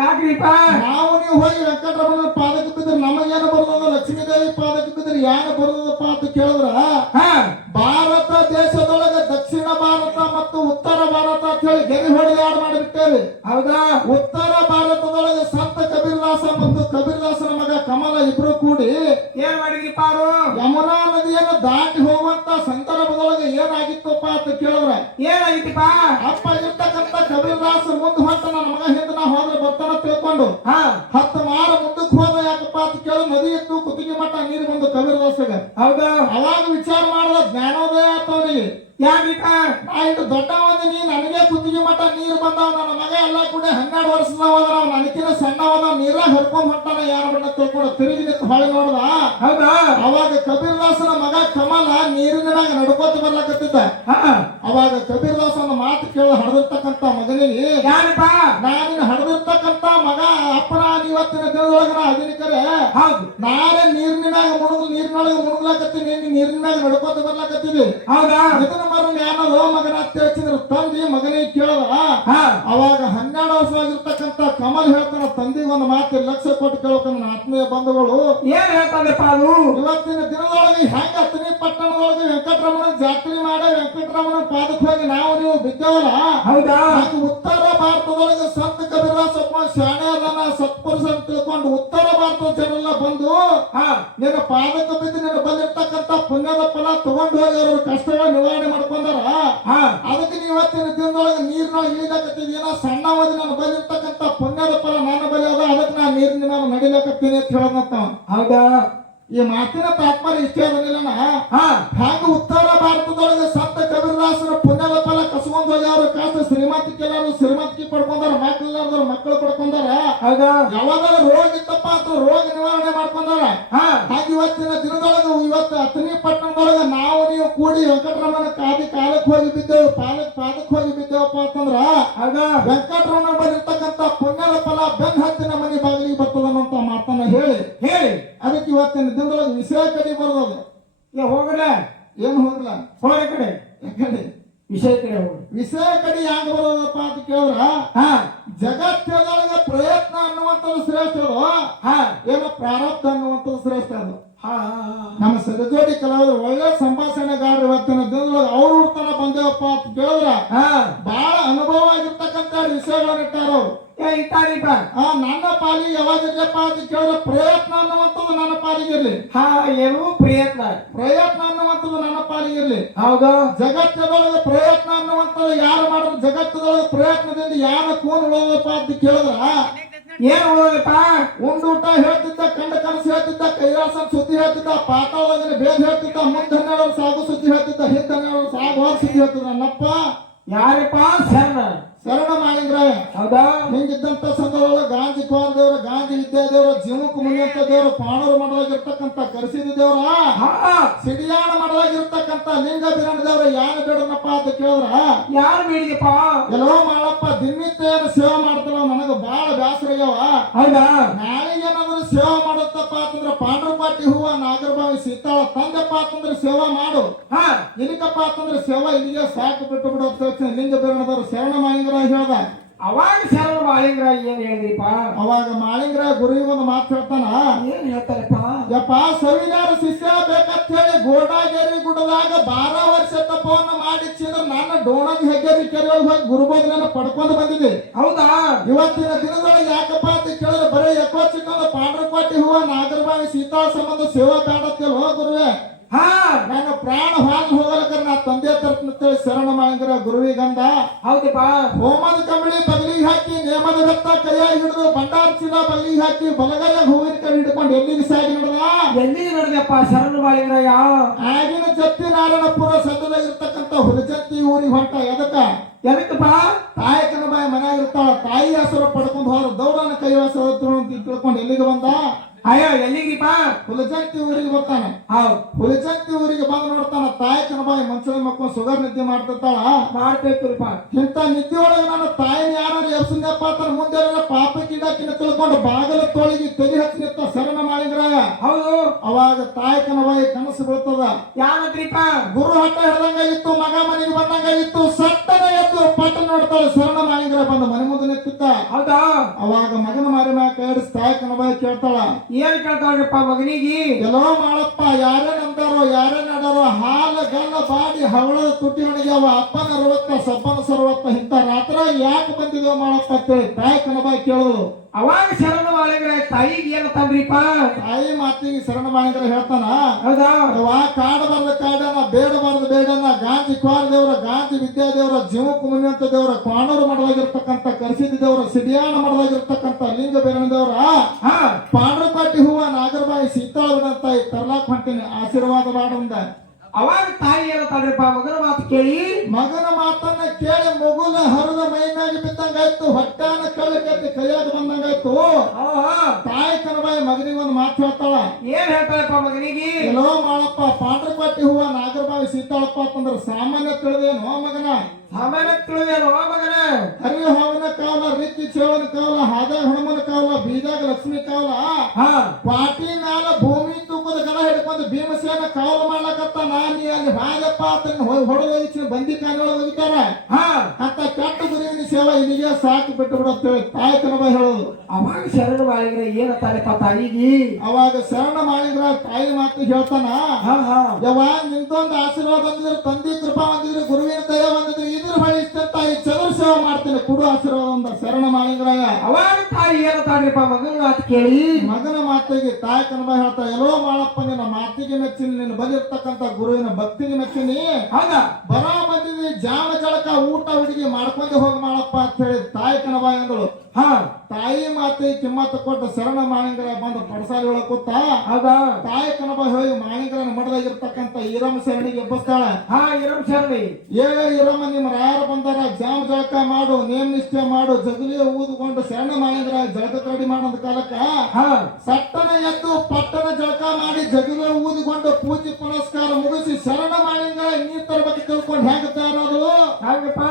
ಯಾಕ್ರಿಪ್ಪ? ನಾವು ನೀವು ಹೋಗಿ ವೆಂಕಟರಮಣ ಪಾದಕ್ಕೆ ಬಿದ್ದರೆ ನಮಗೇನು ಬರೋದ, ಲಕ್ಷ್ಮೀ ದೇವಿ ಪಾದಕ್ಕೆ ಬಿದ್ದರೆ ಏನು ಬರೋದಪ್ಪ ಅಂತ ಕೇಳಿದ್ರ, ಹಾ, ಭಾರತ ದೇಶದೊಳಗ ದಕ್ಷಿಣ ಭಾರತ ಮತ್ತು ಉತ್ತರ ಭಾರತ ಅಂತ ಹೇಳಿ ಗೆರೆ ಹೊಡೆದಾಡ ಮಾಡಿಬಿಟ್ಟೇವಿ. ಹೌದಾ? ಉತ್ತರ ಭಾರತದೊಳಗ ಸಂತ ಕಬೀರದಾಸ ಮತ್ತು ಕಬೀರದಾಸನ ಮಗ ಕಮಲ ಇಬ್ರು ಕೂಡಿ ಏನ್ ಮಾಡಿದ್ರಿಪ್ಪ ಅವರು? ಯಮುನಾ ನದಿಯನ್ನು ದಾಟಿ ಹೋಗುವಂತ ಸಂದರ್ಭದೊಳಗ ಏನಾಗಿತ್ತಪ್ಪ ಅಂತ ಕೇಳಿದ್ರ, ಏನಾಗಿತ್ತಪ್ಪ? ಅಪ್ಪ ಇರ್ತಕ್ಕಂತ ಕಬೀರದಾಸ ಮುಂದೆ ಹೊಂಟ ನನ್ನ ಮಗ ಹಿಂದೆ ನಾ ಹೋದ್ರೆ ಬರ್ತಾನ ತಿಳ್ಕೊಂಡು ಹಾ, 10 ಮಾರ ಮುಂದಕ್ಕೆ ಹೋದ. ಯಾಕಪ್ಪ ಅಂತ ಕೇಳಿ ನದಿ ಇತ್ತು, ಕುತ್ತಿಗೆ ಮಟ್ಟ ನೀರು ಬಂದು ಕಬೀರದಾಸಗ. ಹೌದಾ? ಅವಾಗ ವಿಚಾರ ಮಾಡದ ಜ್ಞಾನೋದಯ ಆತವನಿಗೆ. ಯಾಕ್ರಿಪ್ಪ? ನಾ ಇಟ್ಟು ದೊಡ್ಡವನ ನೀ ನನಗೆ ಕುತ್ತಿಗೆ ಮಟ್ಟ ನೀರು ಬಂದಾವ, ನನ್ನ ಮಗ ಎಲ್ಲ ಕೂಡ 12 ವರ್ಷದವ, ನಾವು ನನಗಿನ ಸಣ್ಣವನ ನೀರಾಗ ಹರ್ಕೊಂಡ್ ಹೊಂಟಾನ, ಯಾರ ಬಣ್ಣ ತಿಳ್ಕೊಂಡು ತಿರುಗಿ ನಿಂತು ಹೊಳೆ ನೋಡ್ದ. ಹೌದಾ? ಅವಾಗ ಕಬೀರದಾಸನ ಮಗ ಕಮಲ ನೀರಿನ ಮ್ಯಾಗ ನಡ್ಕೋತ ಬರ್ಲಕತ್ತಿದ್ದ. ಹಾ, ಅವಾಗ ಕಬೀರದಾಸನ ಮಾತು ಕೇಳಿ ಹಡದಿರ್ತಕ್ಕಂತ ಮಗನಿಗೆ, ಯಾರಪ್ಪ? ನಾನಿನ ಹಡದಿರ್ತಕ್ಕಂತ ಮಗ ಅಪ್ಪನ ಇವತ್ತಿನ ದಿನದೊಳಗ ನಾ ಅದಿನಿಕರೆ ಹೌದು. ನಾನೇ ನೀರಿನ ಮ್ಯಾಗ ನೀರಿನೊಳಗೆ ಮುಳುಗ್ಲಾಕತ್ತೀನಿ, ನೀರಿನ ಮ್ಯಾಗ ನಡ್ಕೋತ ಬರ್ಲಾಕತ್ತೀವಿ. ಹೌದಾ? ಇದನ್ನ ಮರ ಅಂತ ಹೇಳ್ತಿದ್ರು ತಂದಿ ಮಗನಿಗೆ ಕೇಳದ ಹಾ ಅವಾಗ 12 ವರ್ಷವಾಗಿರ್ತಕ್ಕಂಥ ಕಮಲ್ ಹೇಳ್ತಾನ ತಂದಿಗೆ ಒಂದು ಮಾತು ಲಕ್ಷ ಕೊಟ್ಟು ಕೇಳೋಕ ನನ್ನ ಆತ್ಮೀಯ ಬಂಧುಗಳು ಏನ್ ಹೇಳ್ತಾನಪ್ಪ ಅದು ಇವತ್ತಿನ ದಿನದೊಳಗೆ ಹೆಂಗ ಅತನಿ ಪಟ್ಟಣದೊಳಗೆ ವೆಂಕಟರಮಣ ಜಾತ್ರೆ ಮಾಡಿ ವೆಂಕಟರಮಣ ಪಾದಕ್ಕೆ ಹೋಗಿ ನಾವು ನೀವು ಬಿದ್ದೇವಲ್ಲ ಹೌದಾ ಹಾಗೆ ಉತ್ತರ ಭಾರತದೊಳಗೆ ಸಂತ ಕಬೀರದಾಸ ಶಾಣೆ ಅದನ್ನ ಸತ್ಪುರುಷ ಅಂತ ತಿಳ್ಕೊಂಡು ಉತ್ತರ ಭಾರತದ ಜನರೆಲ್ಲ ಬಂದು ಹಾ ನಿನ್ನ ಪಾದಕ್ಕೆ ಬಿದ್ದು ನಿನ್ನ ಬಂದಿರ್ತಕ್ಕಂಥ ಪುಣ್ಯದ ಫಲ ತಗೊಂಡು ಹೋಗಿ ಅವ್ರ ಕಷ್ಟಗಳ ನಿವಾರಣೆ ಮಾಡ್ಕೊಂಡಾರ ಹಾ ಅದಕ್ಕೆ ನೀವು ಇವತ್ತಿನ ದಿನದೊಳಗೆ ನೀರಿನೊಳಗೆ ಇಳಿದಾಕತ್ತೀವಿ ಏನೋ ಸಣ್ಣ ಓದಿ ನಾನು ಬಂದಿರ್ತಕ್ಕಂಥ ಪುಣ್ಯದ ಫಲ ನನ್ನ ಬಲಿ ಅದ ಅದಕ್ಕೆ ನಾನು ನೀರಿನ ನಾನು ನಡಿಲಾಕತ್ತೀನಿ ಅಂತ ಹೇಳದಂತ ಹೌದಾ ಈ ಮಾತಿನ ತಾತ್ಪರ್ಯ ಇಷ್ಟೇ ಅದನ್ನಿಲ್ಲ ಹಾ ಹಾಗೆ ಉತ್ತರ ಭಾರತದೊಳಗೆ ಸಂತ ಕಬೀರದಾಸರ ಪುಣ್ಯದ ಫಲ ಕಸ್ಕೊಂಡ್ ಹೋಗಿ ಅವ್ರ ಕಾಸ್ತ ಶ್ರೀಮಂತಿಕೆಲ್ಲರೂ ಶ್ರೀಮಂತಿಕೆ ಪಡ್ಕೊಂಡಾರ ಮಕ್ಕಳಿಲ್ಲಾರ್ದವ್ರು ಮಕ್ಕಳು ಪಡ್ಕೊಂಡಾರ ಹೌದಾ ಯಾವಾಗಾದ್ರೂ ರೋಗ ಇತ್ತಪ್ಪ ಅಂತ ರೋಗ ನಿವಾರಣೆ ಮಾಡ್ಕೊಂಡಾರ ಹಾ ಹಾಗೆ ಇವತ್ತಿನ ದಿನದೊಳಗೆ ಇವತ್ತು ಅತನಿ ಪಟ್ಟಣದೊಳಗೆ ನಾವು ನೀವು ಕೂಡಿ ವೆಂಕಟರಮಣ ಕಾಲಕ್ಕೆ ಹೋಗಿ ಬಿದ್ದೇವು ಪಾದಕ್ಕೆ ಹೋಗಿ ಬಿದ್ದೇವಪ್ಪ ಅಂತಂದ್ರ ಹೌದಾ ವೆಂಕಟರಮಣ ಬಂದಿರ್ತಕ್ಕಂಥ ಪುಣ್ಯದ ಫಲ ಬೆನ್ ಹತ್ತಿನ ಮನೆ ಬಾಗಿಲಿಗೆ ಬರ್ತದನ್ನಂತ ಮಾತನ್ನ ಹೇಳಿ ಅದಕ್ಕೆ ಇವತ್ತಿನ ದಿನದೊಳಗೆ ವಿಷಯ ಕಡೆ ಬರೋದು ಹೋಗಲ್ಲ ಏನು ಹೋಗಲ್ಲ ಹೋಗ ಕಡೆ ಯಾಕಡೆ ವಿಷಯ ಕಡೆ ಹೋಗ ವಿಷಯ ಕಡೆ ಯಾಕೆ ಬರೋದಪ್ಪ ಅಂತ ಕೇಳಿದ್ರ ಹಾ ಜಗತ್ತದೊಳಗೆ ಪ್ರಯತ್ನ ಅನ್ನುವಂಥದ್ದು ಶ್ರೇಷ್ಠ ಅದು ಹಾ ಏನೋ ಪ್ರಾರಬ್ಧ ಅನ್ನುವಂಥದ್ದು ಶ್ರೇಷ್ಠ ಅದು ಹಾ ನಮ್ಮ ಸರಜೋಡಿ ಕಲಾವಿದರು ಒಳ್ಳೆ ಸಂಭಾಷಣೆಗಾರರು ಇವತ್ತಿನ ದಿನದೊಳಗೆ ಅವ್ರ ತರ ಬಂದೇವಪ್ಪ ಅಂತ ಕೇಳಿದ್ರ ಹಾ ಬಹಳ ಅನುಭವ ಆಗಿರ್ತಕ್ಕಂಥ ವಿಷಯಗಳನ್ನ ಇಟ್ಟಾರ ಅವ್ರು ಇಟ್ಟಾರಿಪ್ಪ ನನ್ನ ಪಾಲಿಗೆ ಯಾವಾಗಿರ್ಲಪ್ಪ ಅಂತ ಕೇಳಿದ್ರೆ ಪ್ರಯತ್ನ ಅನ್ನುವಂಥದ್ದು ನನ್ನ ಪಾಲಿಗಿರ್ಲಿ ಹಾ ಏನು ಪ್ರಯತ್ನ ಅನ್ನುವಂಥದ್ದು ನನ್ನ ಪಾಲಿಗಿರ್ಲಿ ಹೌದು ಜಗತ್ತದೊಳಗೆ ಪ್ರಯತ್ನ ಅನ್ನುವಂಥದ್ದು ಯಾರು ಮಾಡಿದ್ರು ಜಗತ್ತದೊಳಗೆ ಪ್ರಯತ್ನದಿಂದ ಯಾರ ಕೂನ್ ಉಳೋದಪ್ಪ ಅಂತ ಕೇಳಿದ್ರ ಏನ್ ಉಳೋದಪ್ಪ ಉಂಡೂಟ ಹೇಳ್ತಿದ್ದ ಕಂಡ ಕನಸು ಹೇಳ್ತಿದ್ದ ಕೈಲಾಸನ ಸುದ್ದಿ ಹೇಳ್ತಿದ್ದ ಪಾತಾಳದೊಳಗಿನ ಭೇದ ಹೇಳ್ತಿದ್ದ ಮುಂದೆ 12 ಸಾಗು ಸುದ್ದಿ ಹೇಳ್ತಿದ್ದ ಹಿಂದೆ 12 ಸಾಗುವ ಸುದ್ದಿ ಹೇಳ್ತಿದ್ದ ನನ್ನಪ್ಪ ಯಾರಪ್ಪ ಶರಣ ಮಾಲಿಂಗರಾಯ ಹೌದಾ ಹಿಂಗಿದ್ದಂತ ಸಂದರ್ಭದೊಳಗೆ ಗಾಂಧಿ ಕುಮಾರ ದೇವರ ಗಾಂಧಿ ವಿದ್ಯಾ ದೇವರ ಜೀವಕ್ಕೆ ಮುನಿಯಂತ ದೇವರು ಪಾಣೂರು ಮಠದಾಗಿರ್ತಕ್ಕಂಥ ಕರಿಸಿದ ದೇವರ ಸಿಡಿಯಾಣ ಮಠದಾಗಿರ್ತಕ್ಕಂಥ ಲಿಂಗ ಬಿರಣ ದೇವರ ಯಾರು ಬೇಡನಪ್ಪ ಅಂತ ಕೇಳಿದ್ರ ಯಾರು ಬೇಡಿದಪ್ಪ ಎಲ್ಲೋ ಮಾಡಪ್ಪ ದಿನನಿತ್ಯ ಏನು ಸೇವೆ ಮಾಡ್ತಾರ ನನಗ ಬಹಳ ಬ್ಯಾಸರ ಆಗ್ಯಾವ ಹೌದಾ ನಾಳೆಗೆ ಏನಾದ್ರು ಸೇವೆ ಮಾಡುತ್ತಪ್ಪ ಅಂತಂದ್ರ ಪಾಂಡ್ರಪಾಟಿ ಹೂವ ನಾಗರಬಾವಿ ಸೀತಾಳ ತಂದೆಪ್ಪ ಅಂತಂದ್ರೆ ಸೇವಾ ಮಾಡು ಹಾ ಇಲ್ಲಿಕಪ್ಪ ಅಂತಂದ್ರೆ ಸೇವಾ ಇಲ್ಲಿಗೆ ಸಾಕು ಬಿಟ್ಟು ಬಿಡು ಅಂತ ಲಿಂಗ ಬಿರಣದವರು ಶರಣ ಮಾಲಿಂಗರಾಯ ಹೇಳ್ದ ಅವಾಗ ಶರಣ ಮಾಲಿಂಗರಾಯ ಏನ್ ಹೇಳಿದ್ರಿಪ್ಪ ಅವಾಗ ಮಾಲಿಂಗರಾಯ ಗುರುವಿಗೆ ಒಂದು ಮಾತು ಹೇಳ್ತಾನ ಏನ್ ಹೇಳ್ತಾರಪ್ಪ ಯಪ್ಪ ಸವಿನಾರ ಶಿಷ್ಯ ಬೇಕಂತ ಹೇಳಿ ಗೋಡಾಗೇರಿ ಗುಡ್ಡದಾಗ 12 ವರ್ಷ ತಪವನ್ನ ಮಾಡಿಚ್ಚಿದ್ರೆ ನಾನು ಡೋಣದ ಹೆಗ್ಗೇರಿ ಕೆರೆಯೊಳಗೆ ಹೋಗಿ ಗುರುಬೋಧನ ಪಡ್ಕೊಂಡು ಬಂದಿದ್ದೆ ಹೌದಾ ಇವತ್ತಿನ ದಿನದೊಳಗೆ ಯಾಕಪ್ಪ ಅಂತ ಕೇಳಿದ್ರೆ ಬರೀ ಎಕ್ಕೋ ಚಿಕ್ಕಂದ ಪಾಂಡ್ರಕೋಟಿ ಹೂವ ನಾಗರಬಾವಿ ಸೀತಾಳ ಸಂಬಂಧ ಸೇವಾ ಬೇಡತ್ತೇಳಿ ಹೋ ಗುರುವೆ ಹಾ ನನ್ನ ಪ್ರಾಣ ಹಾಲು ಹೋಗಲಕ್ಕ ನಾ ತಂದೆ ತರ್ತೇಳಿ ಶರಣ ಮಾಲಿಂಗರ ಗುರುವಿಗಂದ ಹೌದಪ್ಪ ಹೋಮದ ಕಂಬಳಿ ಬಗಲಿಗೆ ಹಾಕಿ ನೇಮದ ಬೆತ್ತ ಕೈಯಾಗಿ ಹಿಡಿದು ಭಂಡಾರ ಚೀಲ ಬಗಲಿಗೆ ಹಾಕಿ ಬಲಗೈಯ ಹೂವಿನ ಕೈ ಹಿಡ್ಕೊಂಡು ಎಲ್ಲಿಗೆ ಸಾಗಿ ನಡೆದ ಎಲ್ಲಿಗೆ ನಡೆದಪ್ಪ ಶರಣ ಮಾಲಿಂಗರಾಯ ಆಗಿನ ಜತ್ತಿ ನಾರಾಯಣಪುರ ಸದ್ಯದಾಗಿರ್ತಕ್ಕಂಥ ಹುಲಜತ್ತಿ ಊರಿಗೆ ಹೊಂಟ ಎದಕ್ಕಪ್ಪ ತಾಯಕನ ಬಾಯಿ ಮನ್ಯಾಗ ಇರ್ತಾಳ ತಾಯಿ ಹೆಸರು ಪಡ್ಕೊಂಡು ಹೋದ ದೌಡನ ಕೈ ಹೆಸರು ತಿಳ್ಕೊಂಡು ಎಲ್ಲಿಗೆ ಬಂದ ಅಯ್ಯೋ ಎಲ್ಲಿಗ್ರಿಪ್ಪ ಹುಲಜಂತಿ ಊರಿಗೆ ಬರ್ತಾನೆ ಹೌದು ಹುಲಜಂತಿ ಊರಿಗೆ ಬಂದು ನೋಡ್ತಾನ ತಾಯಕನ ಬಾಯಿ ಮಂಚದ ಮಕ್ಕಳು ಶುಗರ್ ನಿದ್ದೆ ಮಾಡ್ತಿರ್ತಾಳ ಮಾಡ್ಬೇಕ್ರಿಪ್ಪ ಇಂಥ ನಿದ್ದೆ ಒಳಗೆ ನನ್ನ ತಾಯಿನ ಯಾರು ಎಬ್ಸಿದ್ನಪ್ಪ ಅಂತ ಮುಂದೆ ಪಾಪಕ್ಕೀಡಾಕಿನ ತಿಳ್ಕೊಂಡು ಬಾಗಲ ತೋಳಿಗೆ ತೆಗಿ ಹಚ್ಚಿ ನಿಂತ ಶರಣ ಮಾಲಿಂಗರಾಯ ಹೌದು ಅವಾಗ ತಾಯಕನ ಬಾಯಿ ಕನಸು ಬೀಳ್ತದ ಯಾವತ್ರಿಪ್ಪ ಗುರು ಹಟ್ಟ ಹಿಡ್ದಂಗಾಗಿತ್ತು ಮಗ ಮನೆಗೆ ಬಂದಂಗಾಗಿತ್ತು ಸಟ್ಟನ ಎದ್ದು ಪಟ್ಟ ನೋಡ್ತಾಳೆ ಶರಣ ಮಾಲಿಂಗರಾಯ ಬಂದು ಮನೆ ಮುಂದೆ ನಿಂತಿತ್ತ ಹೌದಾ ಅವಾಗ ಮಗನ ಮಾರಿ ಮ್ಯಾಗ ಕೈ ಹಿಡಿಸಿ ತಾಯಕನ ಬಾಯಿ ಕೇಳ್ತಾಳ ಏನ್ ಕೇಳ್ತಾಳ್ರಪ್ಪ ಮಗನಿಗೆ ಎಲ್ಲೋ ಮಾಡಪ್ಪ ಯಾರೇನ್ ಅಂತಾರೋ ಯಾರೇನ್ ಆಡಾರೋ ಹಾಲ ಗಲ್ಲ ಬಾಡಿ ಹವಳದ ತುಟಿ ಒಣಗ್ಯಾವ ಅಪ್ಪನ ಅರವತ್ತ ಸಪ್ಪನ ಸರ್ವತ್ತ ಇಂಥ ರಾತ್ರ ಯಾಕೆ ಬಂದಿದೇವ ಮಾಡಪ್ಪ ಅಂತೇಳಿ ತಾಯಕನ ಬಾಯಿ ಕೇಳೋದು ಅವಾಗ ಶರಣ ಮಾಲಿಂಗರಾಯ ತಾಯಿಗೆ ಏನ ತಂದ್ರಿಪ್ಪ ತಾಯಿ ಮಾತಿಗೆ ಶರಣ ಮಾಲಿಂಗರಾಯ ಹೇಳ್ತಾನ ಹೌದಾ ಕಾಡಬಾರ್ದ ಕಾಡನ ಬೇಡಬಾರ್ದು ಬೇಡನ ಗಾಂಧಿ ಕುಮಾರ ದೇವರ ಗಾಂಧಿ ವಿದ್ಯಾ ದೇವರ ಜೀವಕ್ಕೆ ಮುನಿಯಂತ ದೇವರ ಕಾಣೂರು ಮಠದಾಗಿರ್ತಕ್ಕಂಥ ಕರಿಸಿದ ದೇವರ ಸಿಡಿಯಾಣ ಮಠದಾಗಿರ್ತಕ್ಕಂಥ ಲಿಂಗ ಬೇರಣ ದೇವರ ಪಾಂಡ್ರಪಾಟಿ ಹೂವ ನಾಗರಬಾಯಿ ಸೀತಾಳಂತ ತರ್ಲಾಕ್ ಹೊಂಟೀನಿ ಆಶೀರ್ವಾದ ಮಾಡಂದ ಅವಾಗ ತಾಯಿ ಏನ ತಂದ್ರಿಪ್ಪ ಮಗನ ಮಾತು ಕೇಳಿ ಮಗನ ಮಾತನ್ನ ಕೇಳಿ ಮಗುನ ಹರಿದ ಮೈನಾಗಿ ಬಿದ್ದಂಗಾಯ್ತು ಹೊಟ್ಟಾನ ಕಳ್ಳ ಕೆತ್ತಿ ಕೈಯಾಗ ಬಂದಂಗಾಯ್ತು ತಾಯಿ ಕನಬಾಯಿ ಮಗನಿಗೆ ಒಂದು ಮಾತು ಹೇಳ್ತಾಳ ಏನ್ ಹೇಳ್ತಾಳಪ್ಪ ಮಗನಿಗೆ ಎಲ್ಲೋ ಮಾಡಪ್ಪ ಪಾಂಡ್ರಪಾಟಿ ಹೂವ ನಾಗರಬಾವಿ ಸೀತಾಳಪ್ಪ ಅಂತಂದ್ರ ಸಾಮಾನ್ಯ ತಿಳಿದೇನು ಮಗನ ಸಾಮಾನ್ಯ ತಿಳಿದೇನು ಮಗನ ಹರಿಯ ಹಾವನ ಕಾವಲ ರೀತಿ ಚೇವನ ಕಾವಲ ಹಾದಾಗ ಹನುಮನ ಕಾವಲ ಬೀದಾಗ ಲಕ್ಷ್ಮಿ ಕಾವಲ ಪಾಟಿ ಮ್ಯಾಲ ಭೂಮಿ ತೂಕದ ಗಣ ಹಿಡ್ಕೊಂಡು ಭೀಮಸೇನ ಕಾವಲ ಮಾಡ್ಲಕತ್ತ ನೀ ಅಲ್ಲಿ ಹಾಗಪ್ಪ ತನ್ನ ಹೊಡೆದ ಬಂದಿ ಕಾಯಿನೊಳಗೆ ಹೋಗಿತಾರ ಹಾ ಅಂತ ಕೆಟ್ಟ ಗುರುವಿನ ಸೇವಾ ಇಲ್ಲಿಗೆ ಸಾಕು ಬಿಟ್ಟು ಬಿಡುತ್ತೇವೆ ತಾಯಿ ಕನಬ ಹೇಳೋದು. ಅವಾಗ ಶರಣ ಮಾಡಿದ್ರೆ ಏನತ್ತಾರಪ್ಪ ತಾಯಿಗಿ? ಅವಾಗ ಶರಣ ಮಾಡಿದ್ರ ತಾಯಿ ಮಾತು ಹೇಳ್ತಾನ, ಹಾ ಹಾ ಯವ್ವ ನಿಂದೊಂದು ಆಶೀರ್ವಾದ ಅಂದಿದ್ರೆ, ತಂದೆ ಕೃಪಾ ಅಂದಿದ್ರೆ, ಗುರುವಿನ ದಯ ಬಂದಿದ್ರೆ ಇದ್ರ ಬಳಿ ಇಷ್ಟ ತಾಯಿ ಚದುರು ಸೇವೆ ಮಾಡ್ತೇನೆ ಕೊಡು ಆಶೀರ್ವಾದ ಅಂತ ಶರಣ ಮಾಡಿದ್ರಾಗ. ಅವಾಗ ತಾಯಿ ಏನತ್ತಾರಪ್ಪ ಮಗನ ಮಾತು ಕೇಳಿ? ಮಗನ ಮಾತಿಗೆ ತಾಯಿ ಕನಬ ಹೇಳ್ತಾ, ಎಲ್ಲೋ ಮಾಡಪ್ಪ ನಿನ್ನ ಮಾತಿಗೆ ಮೆಚ್ಚಿನಿ, ನಿನ್ನ ಬಲಿರ್ತಕ್ಕಂತ ಗುರುವಿನ ಭಕ್ತಿಗೆ ಮೆಚ್ಚಿನಿ. ಹೌದಾ ಬರ ಬಂದಿದ್ವಿ ಜಾಮ ಜಳಕ ಊಟ ಹುಡುಗಿ ಮಾಡ್ಕೊಂಡು ಹೋಗಿ ಮಾಡಪ್ಪ ಅಂತ ಹೇಳಿ ತಾಯಿ ಕನಬ ಎಂದಳು. ಹಾ ತಾಯಿ ಮಾತಿ ಕಿಮ್ಮತ್ತು ಕೊಟ್ಟ ಶರಣ ಮಾಳಿಂಗರ ಬಂದ ಪಡಸಾಲಿ ಒಳಗೆ ಕೂತ. ಹೌದಾ ತಾಯಿ ಕನಬ ಹೋಗಿ ಮಾಳಿಂಗರನ ಮಠದಾಗಿರ್ತಕ್ಕಂತ ಈರಮ್ಮ ಶರಣಿಗೆ ಎಬ್ಬಸ್ತಾಳ. ಹಾ ಇರಂ ಶರಣಿ, ಈರಮ್ಮ ನಿಮ್ಮ ರಾಯರು ಬಂದಾರ, ಜಾಮ ಜಳಕ ಮಾಡು, ನೇಮ ನಿಷ್ಠೆ ಮಾಡು, ಜಗಲಿಯ ಊದುಕೊಂಡು ಶರಣ ಮಾಳಿಂಗರ ಜಳಕ ರೆಡಿ ಮಾಡೋದ್ ಕಾಲಕ್ಕ ಹಾ ಸಟ್ಟನ ಎದ್ದು ಪಟ್ಟಣ ಜಳಕ ಮಾಡಿ ಜಗಲಿಯ ಊದುಕೊಂಡು ಪೂಜೆ ಪುನಸ್ಕಾರ ಮುಗಿಸಿ ಶರಣ ಮಾಳಿಂಗರ ನೀರ್ ತರಬೇಕು ತಿಳ್ಕೊಂಡು ಹೆಂಗ ತಯಾರಾದ್ರು. ಹಾಗಪ್ಪ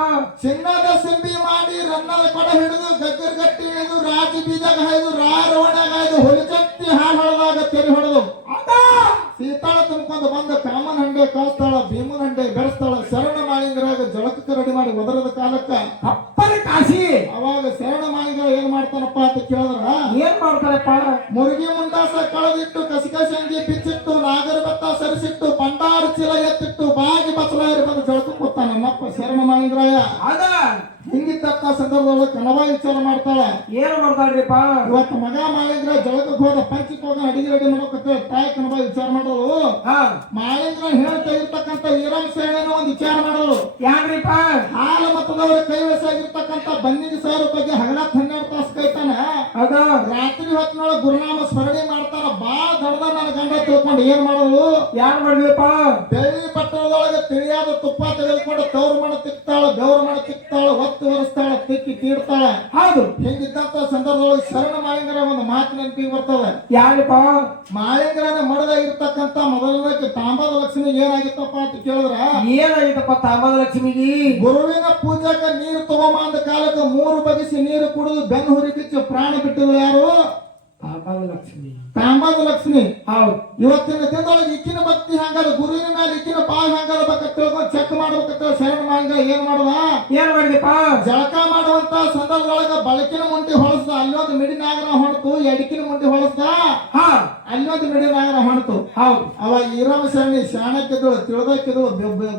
ಚಿನ್ನದ ಸಿಂಬಿ ಮಾಡಿ ರನ್ನದ ಕೊಡ ಹಿಡಿದು ಗಗ್ಗರ್ ಗಟ್ಟಿ ಹಿಡಿದು ರಾಜ ಬೀದಾಗ ಹಾಯ್ದು ರಾಯರ ಒಣಗ ಹಾಯ್ದು ಹೊಲಿಚತ್ತಿ ಹಾಳು ಹೊಡೆದಾಗ ತೆರಿ ಹೊಡೆದು ಸೀತಾಳ ತುಂಬ್ಕೊಂಡು ಬಂದು ಕಾಮನ್ ಹಂಡೆ ಕಳಿಸ್ತಾಳ, ಭೀಮನ್ ಹಂಡೆ ಬೆಳೆಸ್ತಾಳ. ಶರಣ ಮಾಳಿಂಗರಾಗ ಜಳಕಕ್ಕೆ ರೆಡಿ ಮಾಡಿ ಒದರದ ಕಾಲಕ್ಕ ಅಪ್ಪನ ಕಾಶಿ. ಅವಾಗ ಶರಣ ಮಾಳಿಂಗರ ಏನ್ ಮಾಡ್ತಾನಪ್ಪ ಅಂತ ಕೇಳಿದ್ರ, ಏನ್ ಮಾಡ್ತಾರಪ್ಪ? ಮುರುಗಿ ಮುಂಡಾಸ ಕಳೆದಿಟ್ಟು ಕಸಕಸಿ ಅಂಗಿ ಬಿಚ್ಚಿಟ್ಟು ನಾಗರ ಬೆತ್ತ ಸರಿಸಿಟ್ಟು ಬಂಡಾರ ಚೀಲ ಎತ್ತಿಟ್ಟು ಬಾಗಿ ಬಸಲಾರಿ ಬಂದು ಜಳಕ ಕೂತಾನ ನಮ್ಮಪ್ಪ ಶರಣ ಮಾಳಿಂಗರಾಯ. ಅದ ಹಿಂಗಿದ್ದಂತ ಸಂದರ್ಭದೊಳಗೆ ಕನವ ವಿಚಾರ ಮಾಡ್ತಾಳ, ಏನ್ ಮಾಡ್ತಾಳ್ರಿಪ್ಪ? ಇವತ್ತು ಮಗ ಮಾಳಿಂಗ್ರ ಜಳಕಕ್ಕೆ ಹೋದ ಪಂಚಕ್ಕೆ ಹೋದ ಅಡಿಗೆ ರೆಡಿ ಮಾಡೋಕತ್ತೇಳಿ ತಾಯಿ ಕನವ ವಿಚಾರ ಮಾಡೋದು. ಹಾ ಮಾಳಿಂಗ್ರ ಹೇಳ್ತಾ ಇರ್ತಕ್ಕಂಥ ಈರಂ ಸೇನೆನ ಒಂದು ವಿಚಾರ ಮಾಡೋದು. ಯಾಕ್ರಿಪ್ಪ? ಹಾಲು ಮತದವರ ಕೈವಸಾಗಿರ್ತಕ್ಕಂಥ ಬನ್ನಿಗೆ ಸಾವಿರ ಬಗ್ಗೆ 12 ತಾಸು ಕೈತಾನ. ಅದ ರಾತ್ರಿ ಹೊತ್ತಿನೊಳಗೆ ಗುರುನಾಮ ಸ್ಮರಣೆ ಮಾಡ್ತಾರ. ಬಾಳ ದಡದ ನನ್ನ ಗಂಡ ತಿಳ್ಕೊಂಡು ಏನ್ ಮಾಡೋದು? ಯಾರು ಮಾಡಿದ್ರಪ್ಪ? ಬೆಳ್ಳಿ ಪಟ್ಟಣದೊಳಗೆ ತಿಳಿಯಾದ ತುಪ್ಪ ತೆಗೆದುಕೊಂಡು ತವ್ರ ಮಣ ತಿಕ್ತಾಳ, ಬೆವ್ರ ಮಣ ತಿಕ್ತಾಳ, ಒತ್ತು ಒರೆಸ್ತಾಳ, ತಿಕ್ಕಿ ತೀಡ್ತಾಳ. ಹೌದು. ಹಿಂಗಿದ್ದಂತ ಸಂದರ್ಭದೊಳಗೆ ಶರಣ ಮಾಳಿಂಗರ ಒಂದು ಮಾತು ನೆನಪಿಗೆ ಬರ್ತದೆ. ಯಾರಪ್ಪ? ಮಾಳಿಂಗರನ ಮಡದಾಗಿರ್ತಕ್ಕಂಥ ಮೊದಲನೇ ತಾಂಬದ ಲಕ್ಷ್ಮಿ ಏನಾಗಿತ್ತಪ್ಪ ಅಂತ ಕೇಳಿದ್ರ, ಏನಾಗಿತ್ತಪ್ಪ ತಾಂಬದ ಲಕ್ಷ್ಮಿಗೆ? ಗುರುವಿನ ಪೂಜಾಕ ನೀರು ತಗೊಂಬ ಅಂದ ಕಾಲಕ್ಕೆ 3 ಬಗೆಸಿ ನೀರು ಕುಡಿದು ಬೆನ್ನು ಹುರಿ ಬಿಚ್ಚು ಪ್ರಾಣ ಬಿಟ್ಟಿದ್ರು ಯಾರು? ತಾಂಬದ ಲಕ್ಷ್ಮಿ. ತಾಂಬದ ಲಕ್ಷ್ಮಿ. ಹೌದು. ಇವತ್ತಿನ ದಿನದೊಳಗೆ ಇಕ್ಕಿನ ಭಕ್ತಿ ಹಂಗದ, ಗುರುವಿನ ಮೇಲೆ ಇಕ್ಕಿನ ಬಾಳ್ ಹಂಗದ ಬೇಕ ತಿಳ್ಕೊಂಡು ಚೆಕ್ ಮಾಡ್ಬೇಕಂತ ಶರಣ ಮಾಳಿಂಗ ಏನ್ ಮಾಡದ? ಏನ್ ಮಾಡಿದಪ್ಪ? ಜಳಕ ಮಾಡುವಂತ ಸಂದರ್ಭದೊಳಗ ಬಳಕಿನ ಮುಂಡಿ ಹೊಳಸ್ದ, ಅಲ್ಲೊಂದು ಮಿಡಿನಾಗರ ಹೊಣತು, ಎಡಕಿನ ಮುಂಡಿ ಹೊಳಸ್ದ, ಹಾ ಅಲ್ಲೊಂದು ಮಿಡಿನಾಗರ ಹೊಣತು. ಹೌದು. ಅವಾಗ ಈರಮ್ಮ ಶರಣಿ ಶಾಣಕ್ಕಿದ್ದಳು, ತಿಳಿದಕ್ಕಿದ್ದಳು,